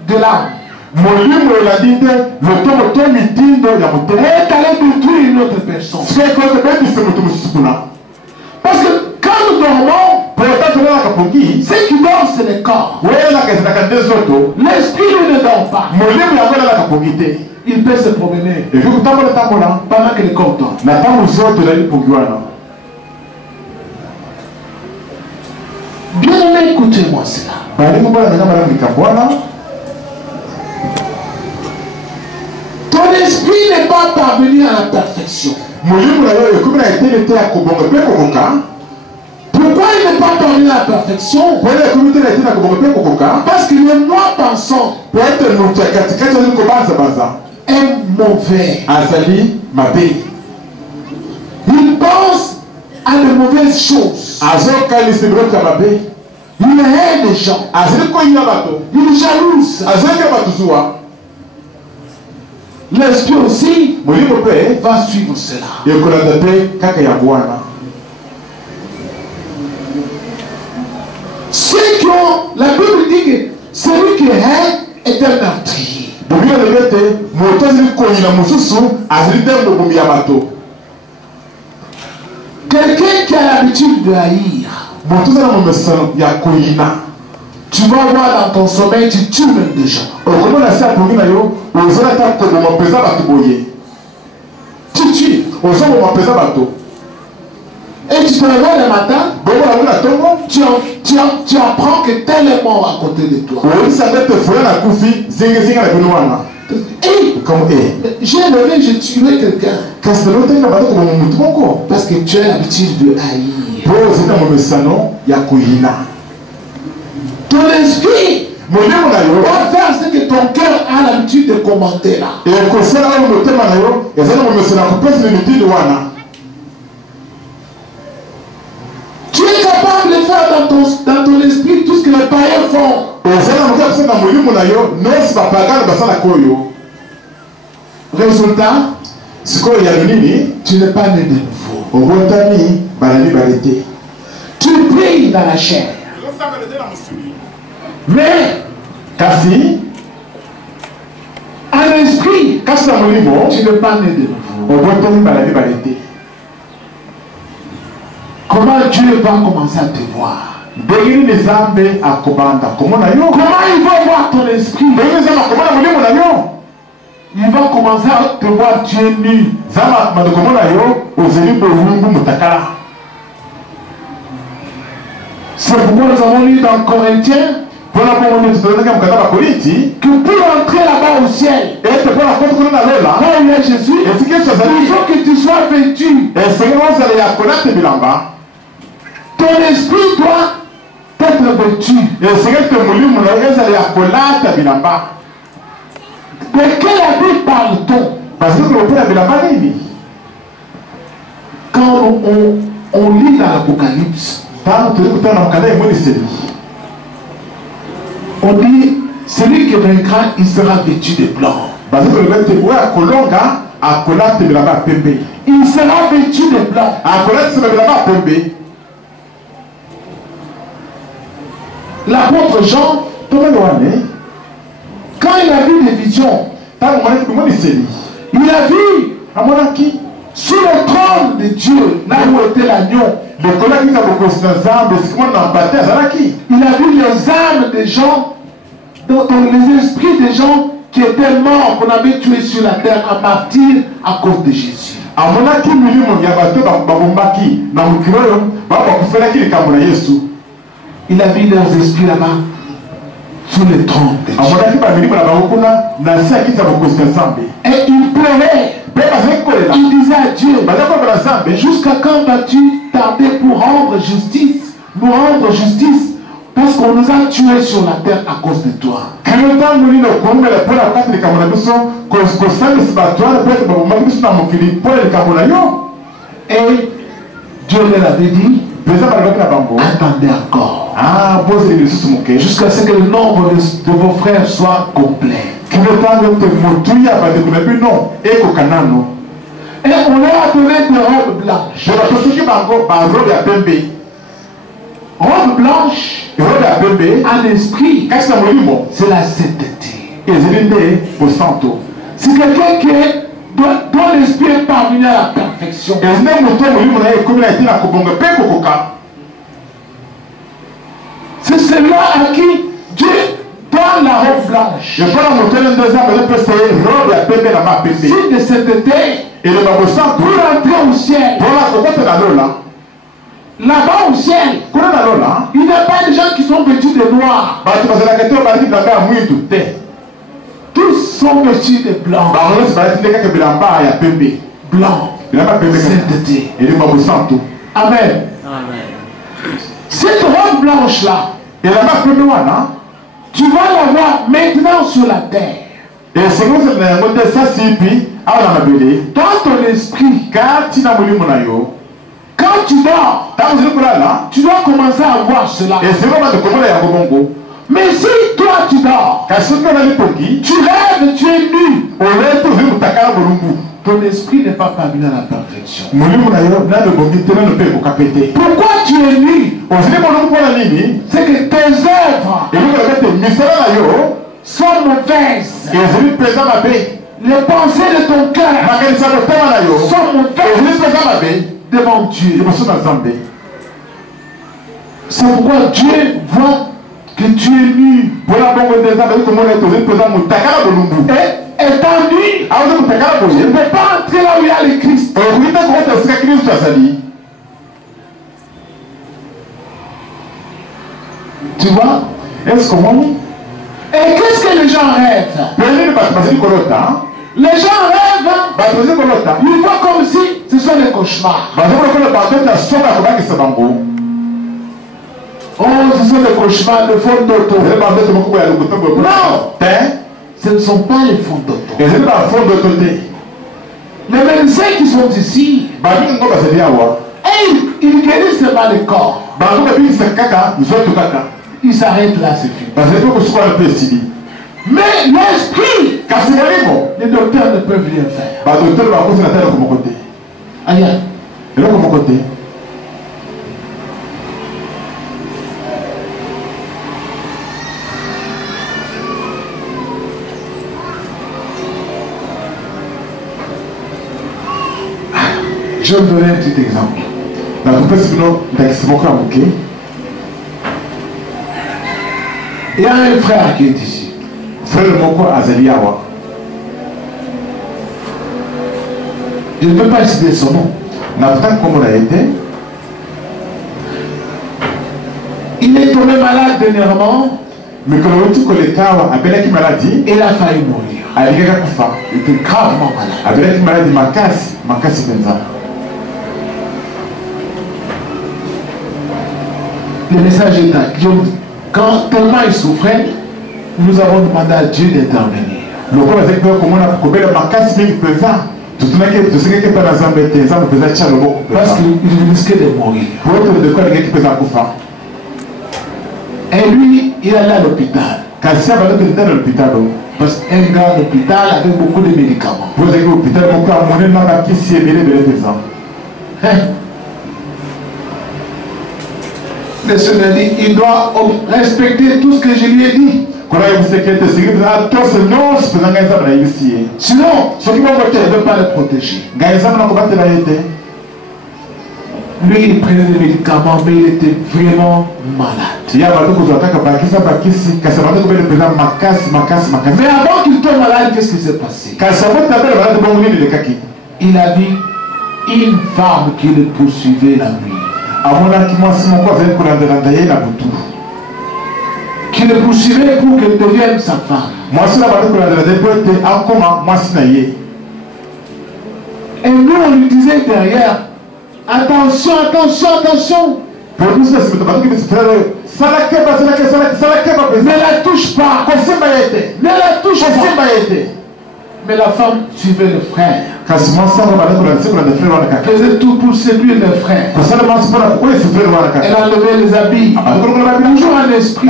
de l'âme. Molimo eladinde moto moto mitindo ya moto. Et est allé détruire une autre personne. C'est quoi que ben dise moto musukuna. Parce que quand nous dormons, ce qui dort c'est le corps. L'esprit lui ne dort pas. Il peut se promener pendant que le corps dort. Bien aimé, écoutez-moi cela. Ton esprit n'est pas parvenu à la perfection. Pourquoi il n'est pas parvenu à la perfection? Parce que le moi pensant est mauvais. Il pense à de mauvaises choses. Il hait des gens. Il jalouse. L'esprit aussi va suivre cela. Ceux qui ont, la Bible dit que celui qui hait est un meurtrier. Quelqu'un qui a l'habitude de haïr, tu vas voir dans ton sommeil, tu tues même des gens. Tu tues. Et tu te réveilles le matin, tu apprends que tel est mort à côté de toi. J'ai levé, j'ai tué quelqu'un. Parce que tu as l'habitude de haïr. Ton esprit va faire ce que ton cœur a l'habitude de commenter là. Tu es capable de faire dans ton esprit tout ce que les païens font. Résultat, tu n'es pas né de nouveau. Tu brilles dans la chair. Mais, en esprit, tu n'es pas né de nouveau. Comment Dieu va commencer à te voir? Comment il va voir ton esprit? Il va commencer à te voir, tu es nu. C'est pourquoi nous avons lu dans Corinthiens que pour entrer là-bas au ciel, là où il y a Jésus, il faut que tu sois vêtu. Ton esprit doit être vêtu. De quel habit parle-t-on? Quand on lit dans l'Apocalypse, on dit, celui qui vaincra, il sera vêtu de blanc. Il sera vêtu de blanc. L'apôtre Jean, quand il a vu des visions, il a vu sur le trône de Dieu, là où était l'agneau, il a vu les âmes des gens, les esprits des gens qui étaient morts, qu'on avait tués sur la terre à martyr à cause de Jésus. Il a vu leurs esprits là-bas sur le trône de Dieu. Et il pleurait. Il disait à Dieu, jusqu'à quand vas-tu tarder pour rendre justice, nous rendre justice, parce qu'on nous a tués sur la terre à cause de toi. Et Dieu leur avait dit, Attendez encore. Jusqu'à ce que le nombre de vos frères soit complet. Et on leur a donné des robes blanches. Robe blanche, en esprit, c'est la sainteté. C'est quelqu'un qui est dont l'esprit est parvenu à la perfection. C'est celui-là à qui Dieu donne la robe blanche. Signe de sainteté pour entrer au ciel. Là-bas au ciel, il n'y a pas de gens qui sont vêtus de noir. Tous sont vêtus de blanc. Blanc. Sainteté. Amen. Cette robe blanche-là, tu vas la voir maintenant sur la terre. Dans ton esprit, quand tu dors, tu dois commencer à voir cela. Mais si toi tu dors, tu rêves, tu es nu, ton esprit n'est pas parvenu à la perfection. Pourquoi tu es nu? C'est que tes œuvres sont mauvaises. Les pensées de ton cœur sont mauvaises devant Dieu. C'est pourquoi Dieu voit que tu es nu. Et étant nu, tu ne peux pas entrer là où il y a le Christ. Tu vois? Et qu'est-ce que les gens rêvent? Les gens rêvent, ils voient comme si ce sont des cauchemars. Oh, ce sont des cauchemars, de fautes d'auto. Non, ce ne sont pas les fautes d'auto. Les médecins qui sont ici, et ils guérissent seulement le corps. Ils s'arrêtent là, c'est fini. Mais l'esprit, les docteurs ne peuvent rien faire. Aïe. Je vais vous donner un petit exemple. Il y a un frère qui est ici. Je ne peux pas citer son nom. Il est tombé malade dernièrement. Il a failli mourir. Il était gravement malade. Le message est à Guillaume. Quand tellement il souffrait, nous avons demandé à Dieu d'intervenir. Parce qu'il risquait de mourir. Et lui, il allait à l'hôpital. Parce qu'un grand hôpital avec beaucoup de médicaments. Le Seigneur dit, il doit respecter tout ce que je lui ai dit. Sinon, ce qui va voter ne veut pas le protéger. Lui, il prenait des médicaments, mais il était vraiment malade. Mais avant qu'il tombe malade, qu'est-ce qui s'est passé? Il a vu une femme qui le poursuivait la nuit. Qui le poursuivait pour qu'elle devienne sa femme. Et nous on lui disait derrière, attention, attention, attention. Ne la touche pas. Ne la touche pas. Mais la femme suivait le frère. faisait tout pour séduire les frères. Elle enlevait les habits. Toujours en esprit.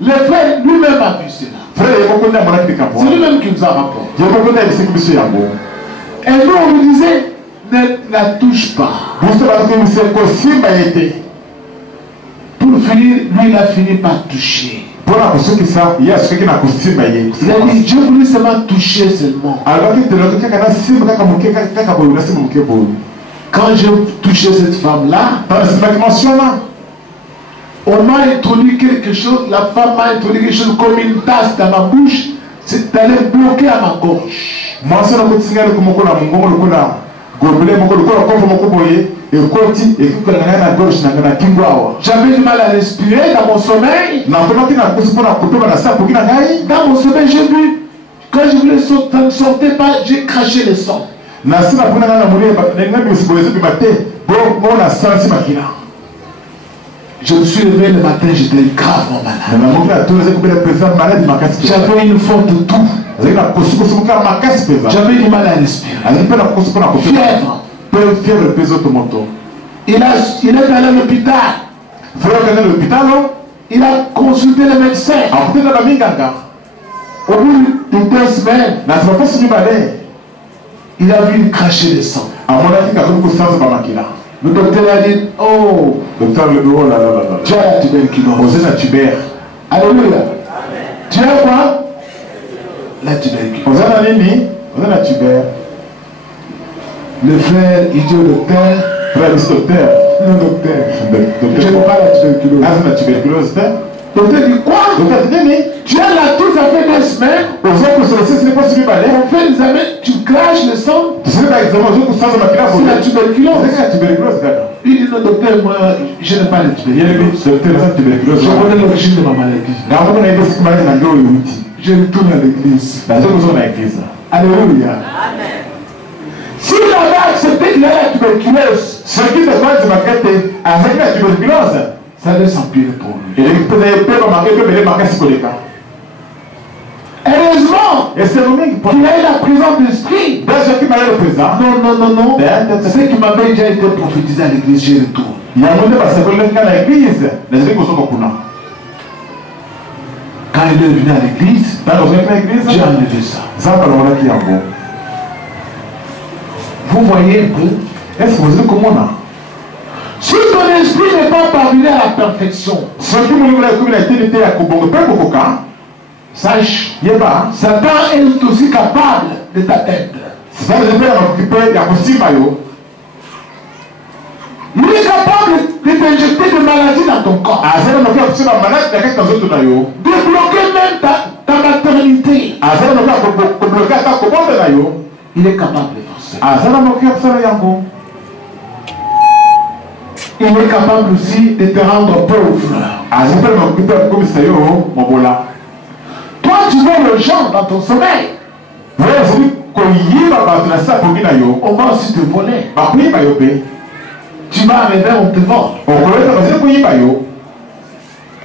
Les frères lui-même a vu cela. C'est lui-même qui nous a rapporté. Et nous on lui disait, ne la touche pas. Pour finir, lui il a fini par toucher. Il a dit, Dieu voulait seulement toucher seulement. Quand j'ai touché cette femme-là, on m'a introduit quelque chose, la femme m'a introduit quelque chose comme une tasse dans ma bouche, c'est d'aller bloquer à ma gorge. J'avais du mal à respirer dans mon sommeil. Dans mon sommeil, j'ai vu, quand je voulais sortir, ça ne sortait pas, j'ai craché le sang. Je me suis levé le matin, j'étais gravement malade. J'avais une faute de tout. J'avais du mal à respirer. Fièvre. Il est allé à l'hôpital. Il a consulté le médecin. Au bout de 2 semaines, il a vu cracher le sang. Le docteur a dit, oh, tu as la tuberculose. Alléluia. Tu as quoi? La tuberculose. Le frère, il dit au docteur, le docteur, je n'ai pas la tuberculose. Docteur dit quoi? Tu as la toux, ça fait 2 semaines. On fait l'examen, tu craches le sang. C'est la tuberculose. Il dit non docteur, moi je n'ai pas la tuberculose. Je connais l'origine de ma maladie. Je retourne à l'église. Alléluia. S'il avait accepté qu'il a la tuberculose, ça allait s'empirer pour lui. Heureusement qu'il a eu la présence d'esprit. Non. Ce qui m'avait déjà été prophétisé à l'église, je retourne. Quand il est venu à l'église, j'ai enlevé ça. Vous voyez un peu? Est-ce que vous êtes comme on a? Si ton esprit n'est pas parvenu à la perfection, sache, Satan est aussi capable de t'atteindre. Il est capable de t'injecter des maladies dans ton corps. De bloquer même ta maternité. Il est capable de faire ça. Il est capable aussi de te rendre pauvre. Toi, tu vois le gens dans ton sommeil. On va aussi te voler. Tu vas arriver, on te vole.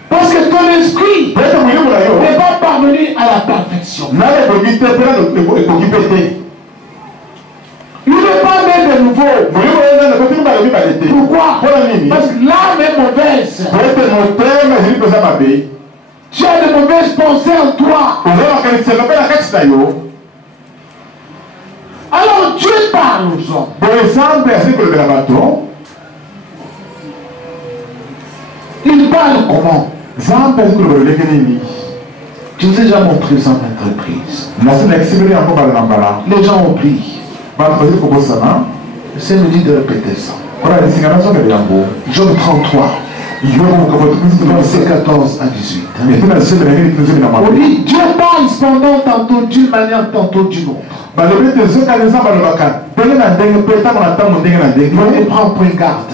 Parce que ton esprit n'est pas parvenu à la perfection. Il n'est pas né de nouveau. Pourquoi? Parce que l'âme est mauvaise. Tu as de mauvaises pensées en toi. Alors Dieu parle aux hommes. Il parle comment? Je vous ai déjà montré ça en entreprise. Les gens ont pris. Le Seigneur me dit de répéter ça. Job 33. Verset 14 à 18. On dit, Dieu parle cependant tantôt d'une manière, tantôt d'une autre. Prenez, prends point garde.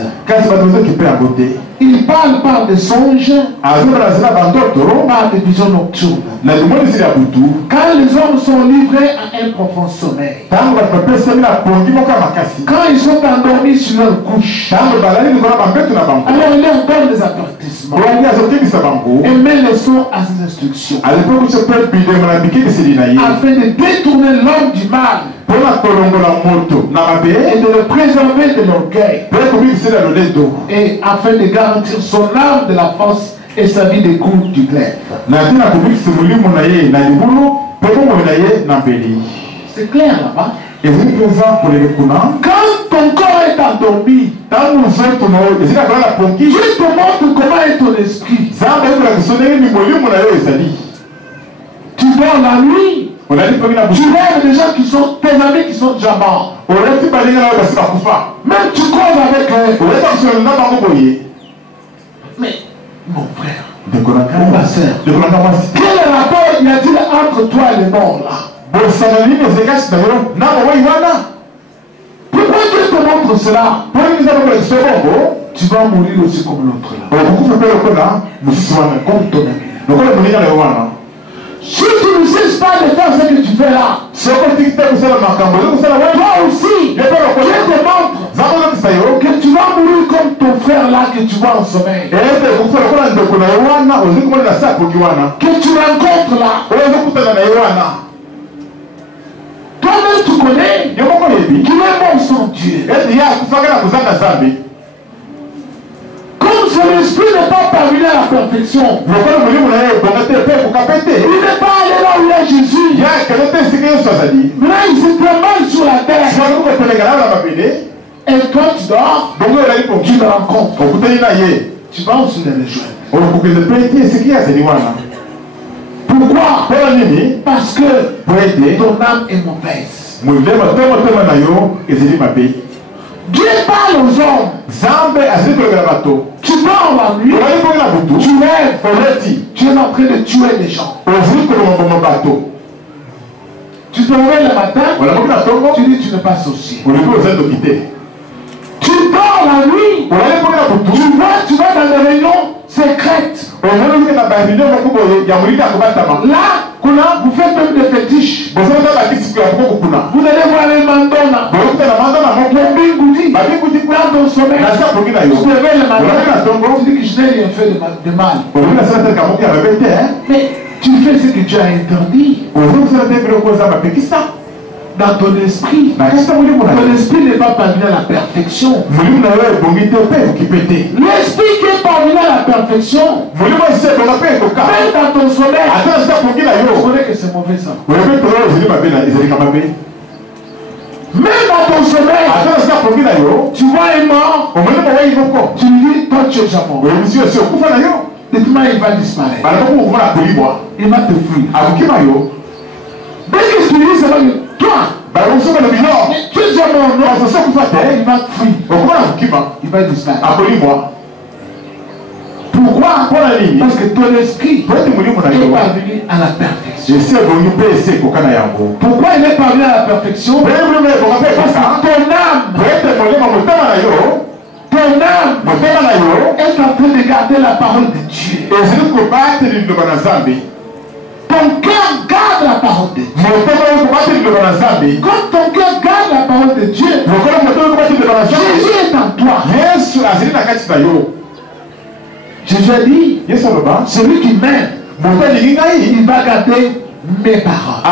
Il parle par des songes, par des visions nocturnes. Quand les hommes sont livrés à un profond sommeil, quand ils sont endormis sur leur couche, alors il leur donne des avertissements et met le son à ses instructions afin de détourner l'homme du mal et de le préserver de l'orgueil, et afin de garantir son âme de la force et sa vie des coups du glaive. C'est clair là-bas. Quand ton corps est endormi, Dieu te montre comment est ton esprit. Tu dors la nuit, tu rêves des gens qui sont tes amis qui sont déjà morts. Même tu causes avec eux. Mais mon frère, ma soeur, quel rapport y a-t-il entre toi et les morts là? Pourquoi Dieu te montre cela? Tu vas mourir aussi comme l'autre là. Comme ton ami. Si tu ne cesses pas de faire ce que tu fais là, toi aussi, Dieu te montre que tu vas mourir comme ton frère là que tu vois en sommeil. Que tu rencontres là. Toi-même tu connais qu'il est mort sans Dieu. Comme son esprit n'est pas parvenu à la perfection, il n'est pas allé là où il y a Jésus. Mais là il se promène sur la terre. Et quand tu dors, tu le rencontres. Tu vas aussi les rejoindre. Pourquoi? Parce que ton âme est mauvaise. Dieu parle aux hommes. Tu dors la nuit, tu rêves, tu es en train de tuer des gens. Tu te réveilles le matin, tu dis tu n'es pas sorcier. Tu dors la nuit, tu vas dans des réunions secrètes. Là, vous faites même des fétiches. Vous allez voir les mandona. Les bingoudi. Dans ton sommeil. Tu te réveilles le matin. Tu dis que je n'ai rien fait de mal. Mais tu fais ce que Dieu a interdit. Dans ton esprit. Ton esprit n'est pas parvenu à la perfection. L'esprit qui est parvenu à la perfection, même dans ton sommeil, tu connais que c'est mauvais ça. Même dans ton sommeil, tu vois un mort, tu lui dis, toi tu es déjà mort. Dites-moi, il va disparaître. Il va te fuir. Dès que tu dis ça, toi, tu es déjà mort, non? Il va te fuir. Il va disparaître. Pourquoi? Parce que ton esprit est parvenu à la perfection. Pourquoi il est parvenu à la perfection? Parce que ton âme est en train de garder la parole de Dieu. Ton cœur garde la parole de Dieu. Quand ton cœur garde la parole de Dieu, Jésus est en toi. Jésus a dit, celui qui m'aime, il va garder mes paroles.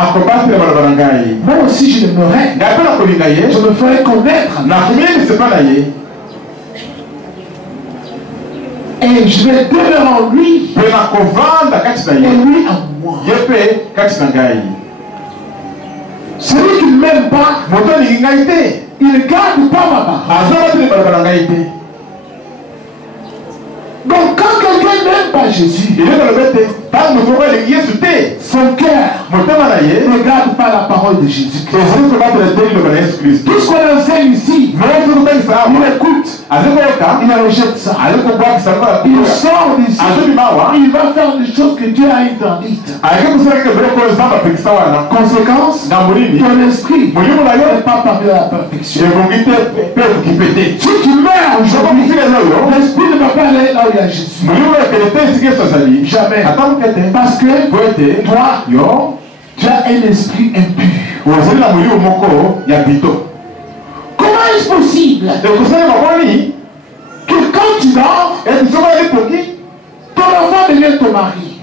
Moi aussi je l'aimerai. Je me ferai connaître. Et je vais demeurer en lui. Et lui en moi. Celui qui ne m'aime pas, il ne garde pas ma parole. Donc quand quelqu'un n'aime pas Jésus, son cœur ne garde pas la parole de Jésus. Tout ce qu'on enseigne ici, il écoute, il rejette ça. Il sort d'ici, il va faire des choses que Dieu a interdites. Conséquence, ton esprit n'est pas parvenu à la perfection. Si tu meurs aujourd'hui, l'esprit ne va pas aller là où il y a Jésus. Jamais. Parce que toi, tu as un esprit impur. Comment est-ce possible que quand tu dors, ton enfant devient ton mari?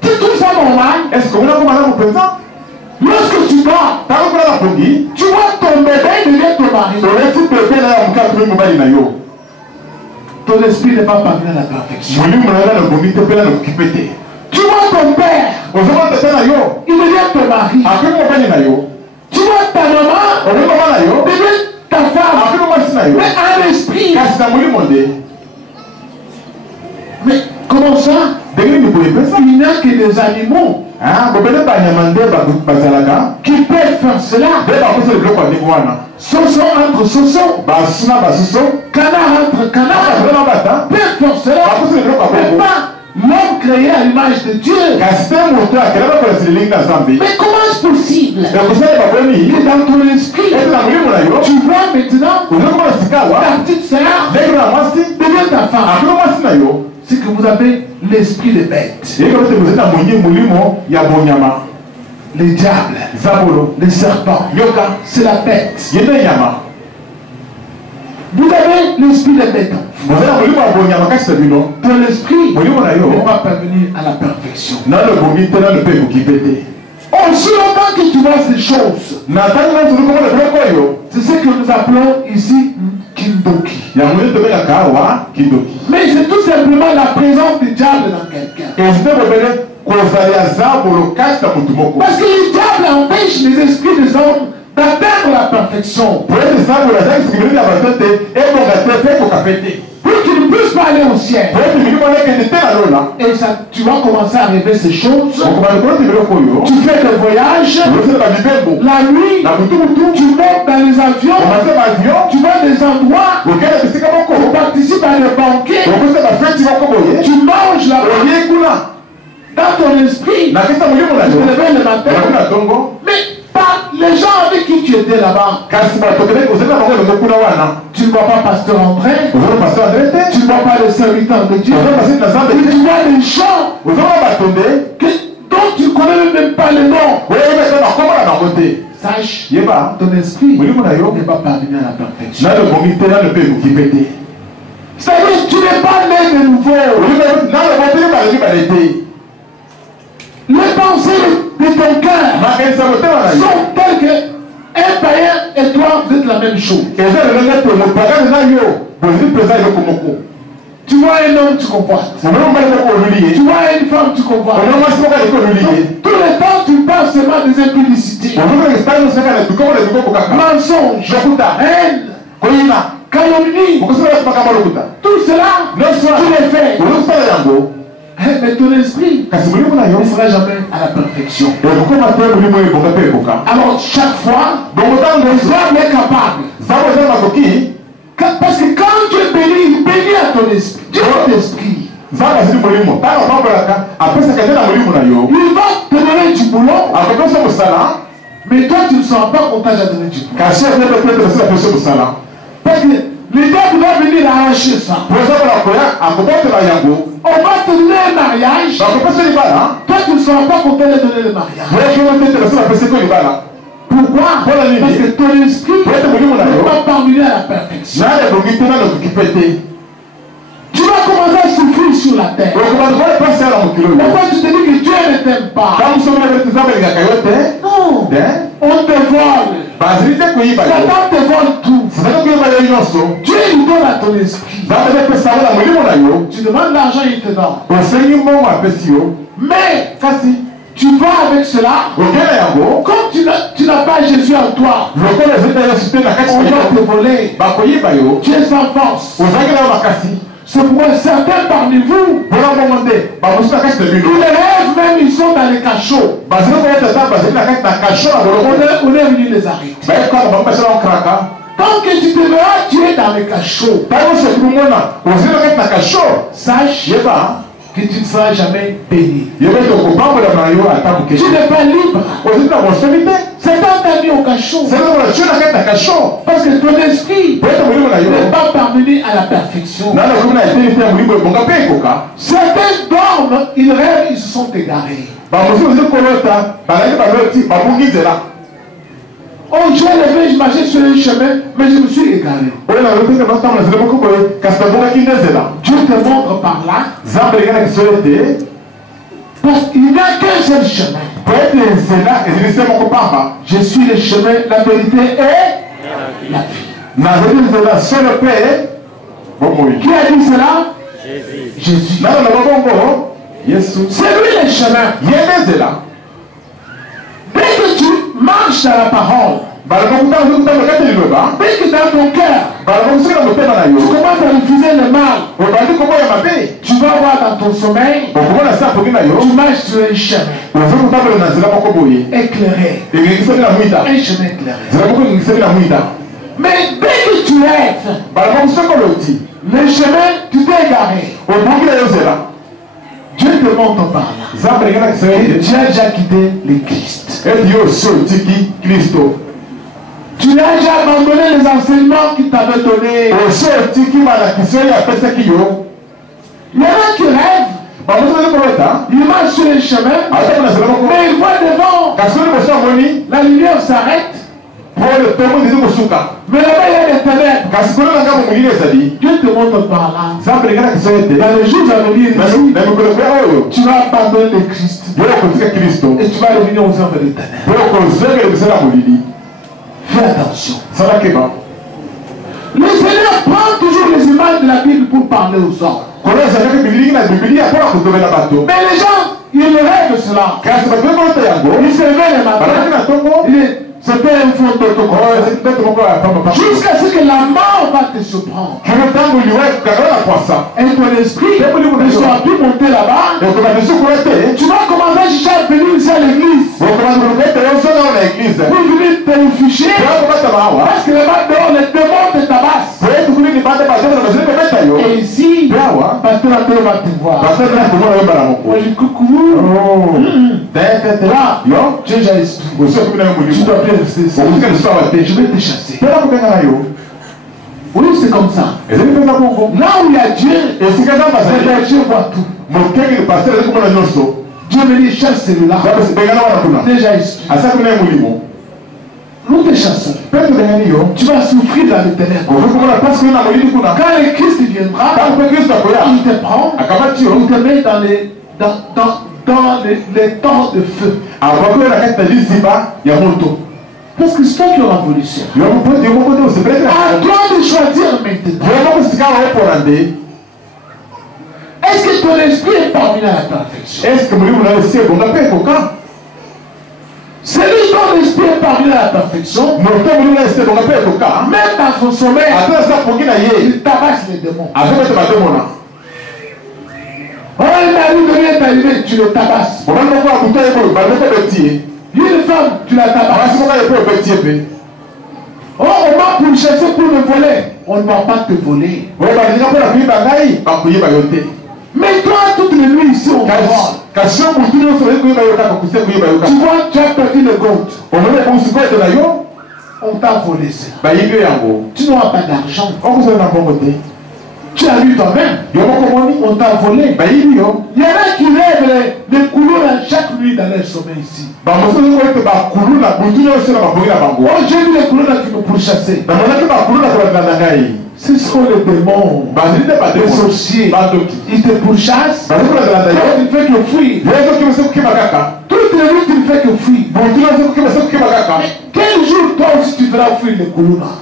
Tu trouves ça normal? Lorsque tu dors, Tu vois ton bébé devient ton mari. Ton esprit n'est pas parvenu à la perfection. Tu vois ton père, il devient ton mari. Tu vois ta maman, devient ta femme. Mais un esprit. Mais comment ça? Il n'y a que des animaux qui peuvent faire cela. Soso entre soso, canard entre canard, peuvent faire cela. Mais pas l'homme créé à l'image de Dieu. Mais comment est-ce possible que dans ton esprit, tu vois maintenant ta petite sœur devient ta femme? C'est que vous avez l'esprit des bêtes. Les diables, les serpents, c'est la bête. Vous avez l'esprit des bêtes. Ton esprit n'est pas parvenu à la perfection. Aussi longtemps que tu vois ces choses, c'est ce que nous appelons ici Kindoki. Mais c'est tout simplement la présence du diable dans quelqu'un. Parce que le diable empêche les esprits des hommes d'atteindre la perfection. Pour qu'ils ne puissent pas aller au ciel. Et ça, tu vas commencer à rêver ces choses. Tu fais des voyages. La nuit, tu montes dans les avions. Tu vas à des endroits. Tu participes à des banquets. Tu manges là-bas. Dans ton esprit, tu te réveilles le matin. Mais pas les gens avec qui tu étais là-bas. Tu ne vois pas pasteur André. Tu ne vois pas les serviteurs de Dieu. Tu vois des gens dont tu ne connais même pas le nom. Sache, ton esprit n'est pas parvenu à la perfection. C'est-à-dire que tu n'es pas né de nouveau. Les pensées de ton cœur sont telles que un païen et toi, vous êtes la même chose. Tu vois un homme, tu convoites. Tu vois une femme, tu convoites. Tout le temps, tu parles seulement des impudicités. Mensonges, haine, calomnie. Tout cela, tu les fais. Mais ton esprit ne sera jamais à la perfection. Alors chaque fois, l'homme est capable. Parce que quand Dieu bénit à ton esprit, Dieu est ton esprit. Il va te donner du boulot. Mais toi tu ne seras pas content de donner du boulot. Parce que le diable va venir arracher ça. On va te donner un mariage. Toi tu ne seras pas content de donner le mariage. Pourquoi? Parce que ton esprit n'est pas parvenu à la perfection. Tu vas commencer à souffrir sur la terre. Pourquoi tu te dis que Dieu ne t'aime pas? Non. On te vole. Satan te vole tout. Dieu lui donne à ton esprit. Tu demandes l'argent, il te donne. Mais tu vas avec cela. Comme tu n'as pas Jésus en toi, on va te voler. Tu es sans force. C'est pourquoi certains parmi vous, tous les rêves même, ils sont dans les cachots. On est venu les arrêter. Tant que tu te verras, tu es dans les cachots. Sache que tu ne seras jamais béni. Tu n'es pas libre. Satan t'a mis au cachot. Parce que ton esprit n'est pas parvenu à la perfection. Certains dorment, ils rêvent, ils se sont égarés. Oh, je l'ai levé, je marchais sur le chemin, mais je me suis égaré. Dieu te montre par là. Parce qu'il n'y a qu'un seul chemin. Je suis le chemin, la vérité et la vie. Qui a dit cela? Jésus. C'est lui le chemin. Dès que tu marches dans la parole, dès que dans ton cœur, tu commences à refuser le mal, tu vas voir dans ton sommeil, tu marches sur un chemin éclairé, un chemin éclairé. Mais dès que tu rêves, le chemin, tu t'es égaré. Dieu te montre par là. Et tu as déjà quitté le Christ. Tu as déjà abandonné les enseignements qu'il t'avait donnés. Il y en a qui rêvent. Il marche sur les chemins. Mais il voit devant. La lumière s'arrête. Mais là-bas, il y a des ténèbres. Dieu te montre par là. Dans les jours à venir, tu vas abandonner le Christ. Et tu vas revenir aux œuvres des ténèbres. Fais attention. Le Seigneur prend toujours les images de la Bible pour parler aux hommes. Mais les gens, ils rêvent cela. Ils se réveillent le matin. C'était un fond d'autocolore. Jusqu'à ce que la mort va te surprendre. Et ton esprit ne soit plus monté là-bas. Tu vas commencer à chercher à venir ici à l'église. Pour venir te réfugier. Parce que là-bas dehors, les démons te tabassent. Et ici, pasteur Antoine va te voir. On dit coucou. Là, tu es déjà esprit. Tu dois bien rester ici. Je vais te chasser. Oui, c'est comme ça. Là où il y a Dieu, Dieu voit tout. Dieu me dit, chasse celui-là. Déjà esprit. Nous te chassons. Tu vas souffrir dans les ténèbres. Quand le Christ viendra, il te prend, il te met dans les temps de feu. Parce que c'est toi qui as l'abolition. À toi de choisir maintenant. Est-ce que ton esprit est parvenu à la perfection? Celui dont l'esprit est parvenu à la perfection, même dans son sommeil, il tabasse les démons. Oh, il m'arrive de rien t'arriver, tu le tabasses. Une femme, tu la tabasses. Oh, on va pour chasser, pour me voler. On ne va pas te voler. Mais toi, toutes les nuits ici, on va voir. Tu vois, tu as perdu le compte. On t'a volé ça. Tu n'auras pas d'argent. Tu as lu toi-même. On t'a volé. Il y en a qui rêvent les couleurs chaque nuit dans leur sommeil ici. Oh, j'ai vu les couleurs qui me pourchassaient. Ce sont les démons, les sorciers. Ils te pourchassent. Tu ne fais que fuir. Toutes les nuits, tu ne fais que fuir. Quel jour, toi aussi, tu feras fuir les couleurs?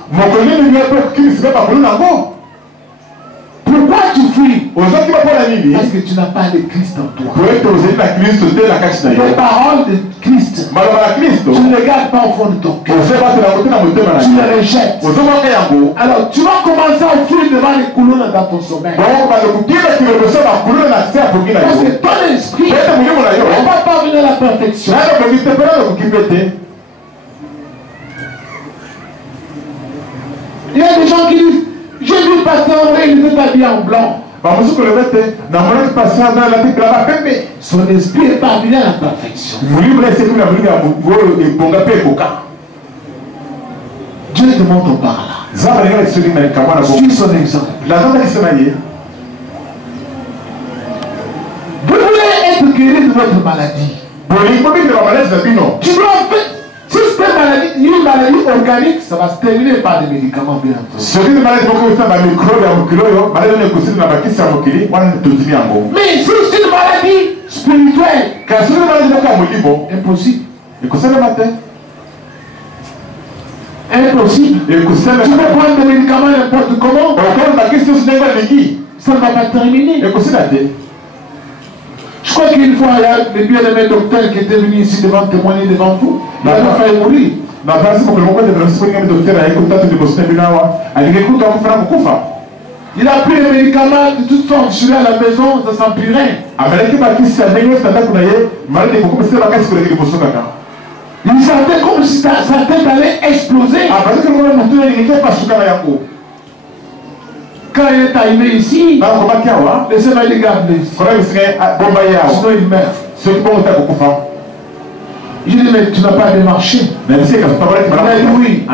Pourquoi tu fuis? Parce que tu n'as pas le Christ en toi. Les paroles de Christ, tu ne les gardes pas au fond de ton cœur. Tu les rejettes. Alors tu vas commencer à fuir devant les couleurs dans ton sommeil. Parce que ton esprit ne va pas venir à la perfection. Il y a des gens qui disent, j'ai vu le pasteur, il était habillé en blanc. Son esprit est parvenu à la perfection. Dieu te montre par là. Suis son exemple. Vous voulez être guéri de votre maladie. Tu dois faire. Si c'est une maladie organique, ça va se terminer par des médicaments bien entendu. Mais si c'est une maladie spirituel. Impossible. Impossible. Tu peux prendre des médicaments n'importe comment. Ça ne va pas terminer. Je crois qu'une fois, il y a le bien-aimé docteur qui était venu ici devant témoigner devant vous. Il a failli mourir. Il a pris les médicaments de toutes sortes, je suis à la maison, ça s'empirait. Il sentait comme si sa tête allait exploser. Quand il est arrivé ici, laissez-moi les garder ici. Sinon il meurt. Je lui ai dit, mais tu n'as pas démarché. Il a dit oui.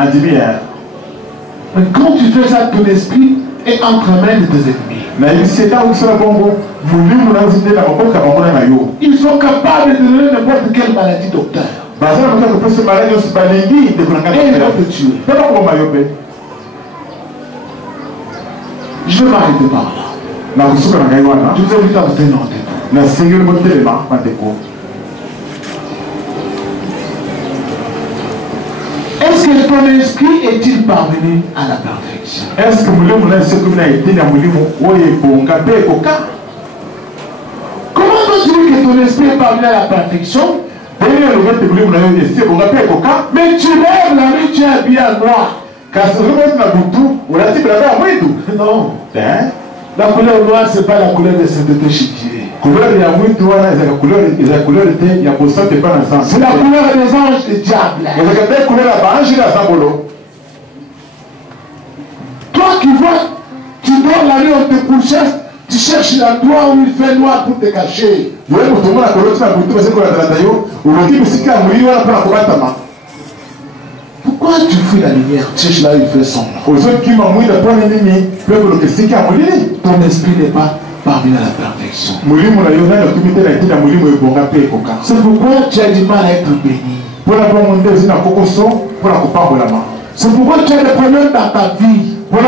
Mais quand tu fais ça, ton esprit est entre les mains de tes ennemis. Ils sont capables de donner n'importe quelle maladie, docteur. Et ils vont te tuer. Je vais m'arrêter par là. Je vous invite à vous tenir en tête. Est-ce que ton esprit est-il parvenu à la perfection? Est-ce que comment tu dis que ton esprit est parvenu à la perfection? Mais tu lèves la nuit, tu es habillé à noir. Non. La couleur noire, ce n'est pas la couleur de sainteté chez Dieu. C'est la couleur des anges du diable. Toi qui vois, tu dors la nuit, on te couche, tu cherches l'endroit où il fait noir pour te cacher. Pourquoi tu fuis la lumière? Tu cherches là où il fait sombre. Ton esprit n'est pas parvenu à la perfection. C'est pourquoi tu as du mal à être béni. C'est pourquoi tu as des problèmes dans ta vie. Même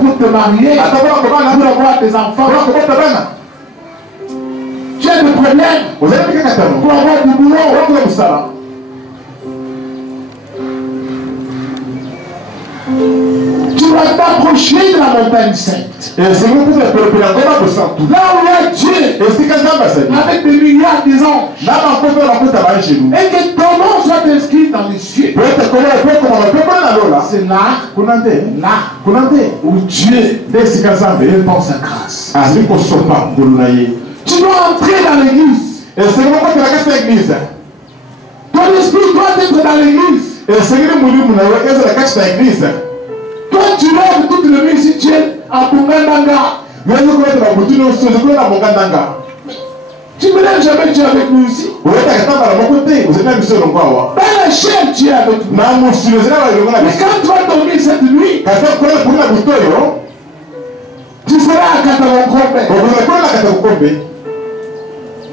pour te marier, pour avoir des enfants. Tu as des problèmes pour avoir du boulot. Tu dois t'approcher de la montagne sainte. Là où il y a Dieu, avec des milliards d'anges. Et que ton nom soit inscrit dans les cieux. C'est là où Dieu répand sa grâce. Tu dois entrer dans l'église. Ton esprit doit être dans l'église. Toi tu lèves toute la nuit si tu es à Bungandanga. Tu me lèves jamais, tu es avec nous ici. Ben la chair, tu es avec nous. Mais quand tu vas dormir cette nuit, tu seras à Katalankombe.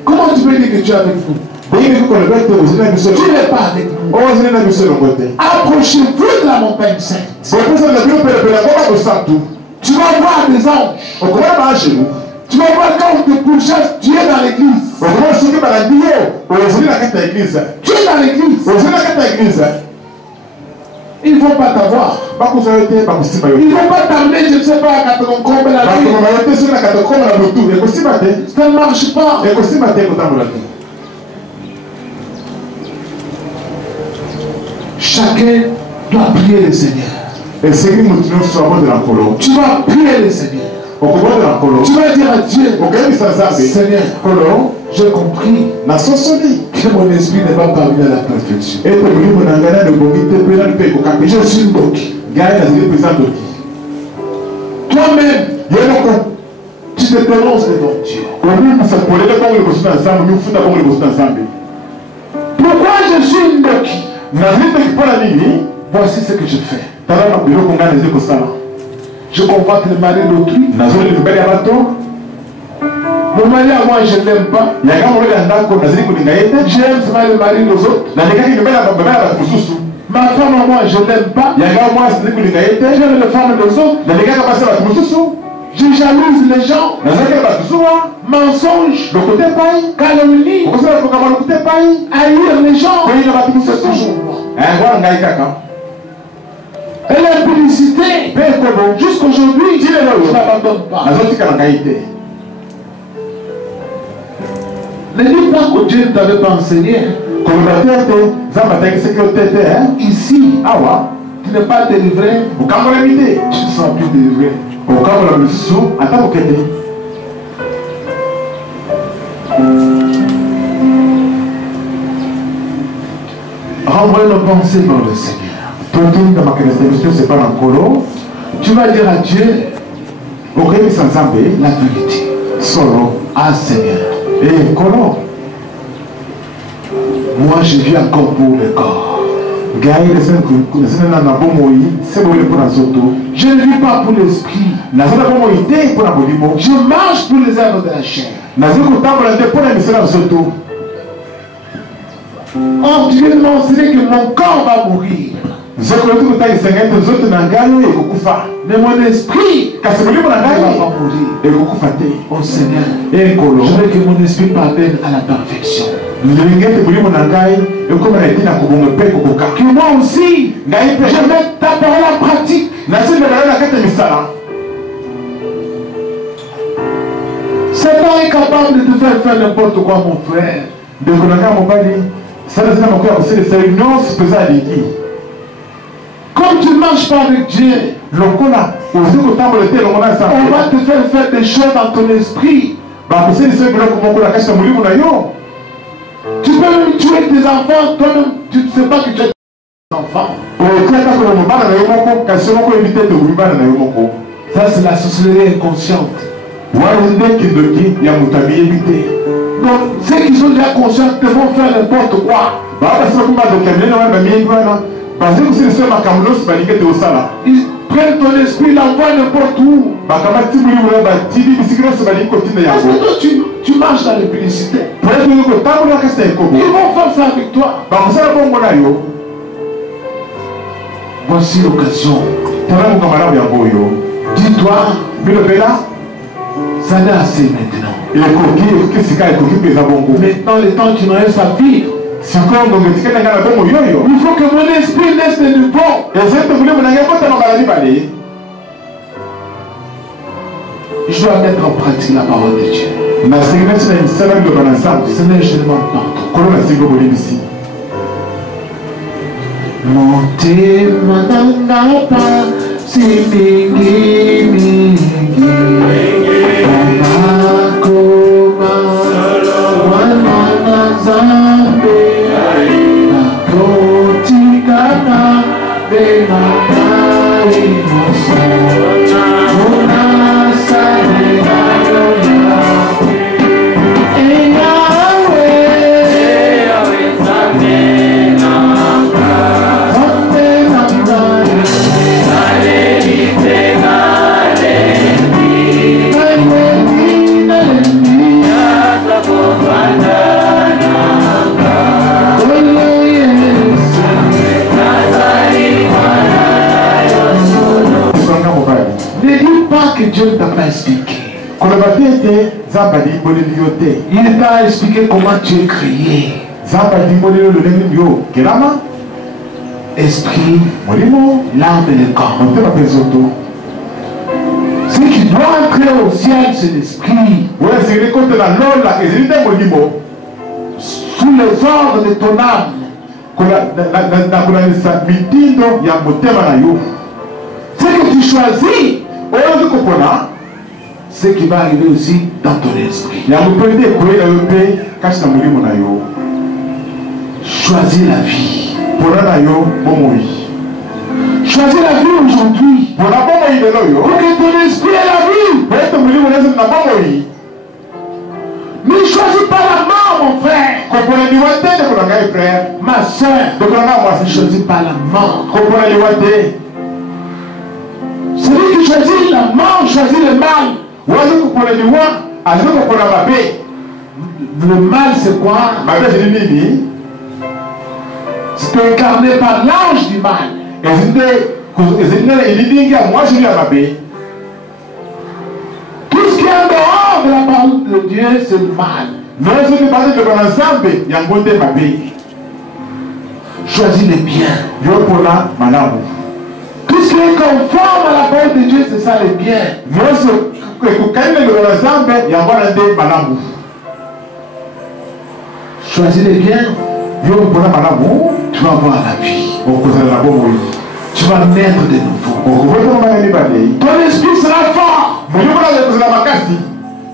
Comment tu peux dire que tu es avec nous? Tu n'es pas avec nous. Approchez-vous de la montagne sainte. Tu vas voir des anges. Tu vas voir quand on te couche, tu es dans l'église. Tu es dans l'église. Ils ne vont pas t'avoir. Ils ne vont pas t'amener, je ne sais pas, à Katalankombe la nuit. Ça ne marche pas. Chacun doit prier le Seigneur. Tu vas prier le Seigneur. Tu vas dire à Dieu, Seigneur, j'ai compris que mon esprit n'est pas parvenu à la perfection. Je suis bloqué. Toi-même, tu te prononces devant Dieu. Pourquoi je suis bloqué? Voici ce que je fais. Je convoite le mari d'autrui. Mon mari à moi, je ne l'aime pas. J'aime le mari des autres. Ma femme à moi, je ne l'aime pas. J'aime les femmes des autres. Je jalouse les gens. Mensonge. Calomnie. Haïr les gens. C'est toujours moi. Et l'impudicité. Jusqu'aujourd'hui, je n'abandonne pas. Ne dis pas que Dieu ne t'avait pas enseigné. Ici, tu n'es pas délivré. Tu ne seras plus délivré. Renvoie nos pensées dans le Seigneur. Tu vas dire à Dieu la vérité. Ah Seigneur. Moi je vis encore pour le corps. Je ne vis pas pour l'esprit. Je marche pour les œuvres de la chair. Oh, Dieu m'a enseigné que mon corps va mourir. Mais mon esprit va mourir. Oh Seigneur, je veux que mon esprit parvienne à la perfection. Que moi aussi, je mette ta parole en pratique. Satan est capable de te faire n'importe quoi, mon frère. Comme tu ne marches pas avec Dieu, on va te faire des choses dans ton esprit. Tu peux même tuer tes enfants, toi-même, tu ne sais pas que tu as des enfants. Ça, c'est la sorcellerie inconsciente. Donc, ceux qui sont déjà conscients devront faire n'importe quoi. Ils prennent ton esprit, l'envoient n'importe où. Parce que toi, tu marches dans l'impudicité. Ils vont faire ça avec toi. Voici l'occasion. Dis-toi, ça n'est assez maintenant. Maintenant, le temps qui nous reste à vivre, il faut que mon esprit naisse de nouveau. Je dois mettre en pratique la parole de Dieu. Seigneur, je demande pardon. Monter mananga si mingi mingi Nakoma Wanana Zambe Nakotikana Benakari Mosona Munasari Nayoya que Dieu ne t'a pas expliqué. Il t'a expliqué comment tu es créé. Esprit, l'âme et le corps. Ce qui doit entrer au ciel, c'est l'esprit. Sous les ordres de ton âme. Ce que tu choisis, ce qui va arriver aussi dans ton esprit. Choisis la vie. Choisis la vie aujourd'hui. Pour que ton esprit ait la vie. Ne choisis pas la mort, mon frère. Ma soeur, ne choisis pas la mort. Celui qui choisit la mort choisit le mal. Le mal, c'est quoi? C'est incarné par l'ange du mal. de la parole de Dieu, c'est le mal. Choisis les biens. Tout ce qui est conforme à la parole de Dieu, c'est ça les biens. Choisis les biens. Tu vas avoir la vie. Tu vas naître de nouveau. Ton esprit sera fort.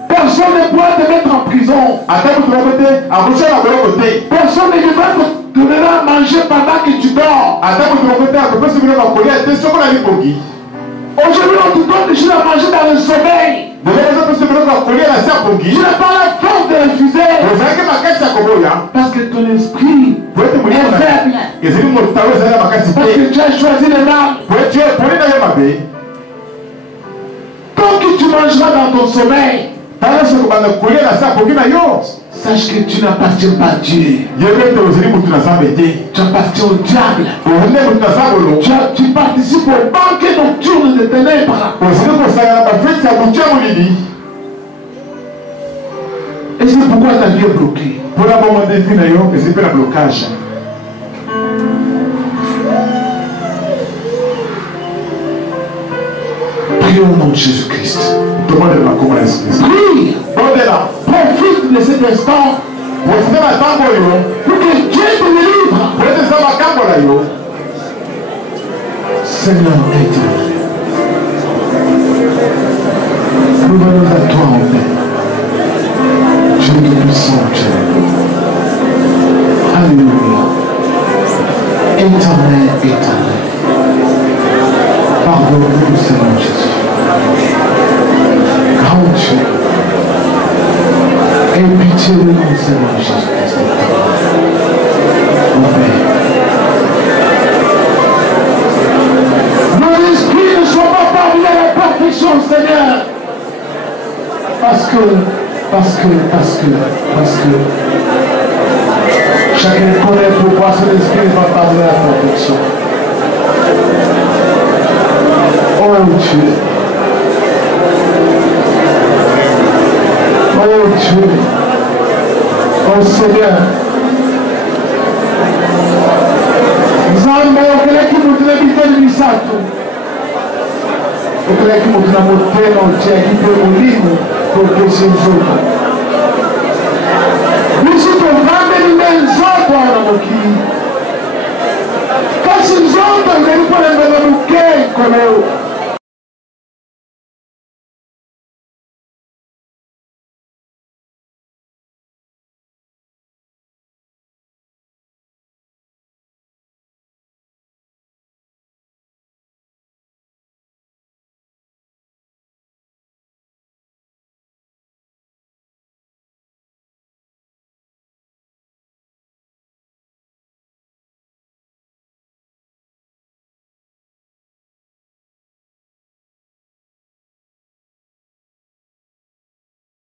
Personne ne pourra te mettre en prison. Personne ne devra te donner à manger pendant que tu dors. Aujourd'hui, on te donne des choses à manger dans le sommeil. Tu n'as pas la force de refuser. Parce que ton esprit est faible. Parce que tu as choisi le mal. Tant que tu mangeras dans ton sommeil, sache que tu n'appartiens pas à Dieu. Tu appartiens au diable. Tu participes au banquet nocturne des ténèbres. Et c'est pourquoi ta vie est bloquée. Prions au nom de Jésus-Christ. Prie. Profite de cet instant pour que Dieu te délivre. Seigneur éternel, nous venons à toi en paix. Dieu tout-puissant, Dieu. Alléluia. Éternel, éternel. Pardonne-nous, Seigneur Jésus. Grand Dieu. Aie pitié de nous, Seigneur Jésus-Christ. Mon Père. Nos esprits ne sont pas parvenus à la perfection, Seigneur. Parce que chacun connaît pourquoi son esprit ne va pas parvenir à la perfection. Oh Dieu. Oh Dieu. Oh Seigneur. Nzambe okeleki mutu na biteli misato. Okeleki mutu na motema otiaki mpe molimo kopesa nzoto. Biso tovandeli nde nzoto awa na mokili. Kasi nzoto ezali mpona mbala moke nkoleo.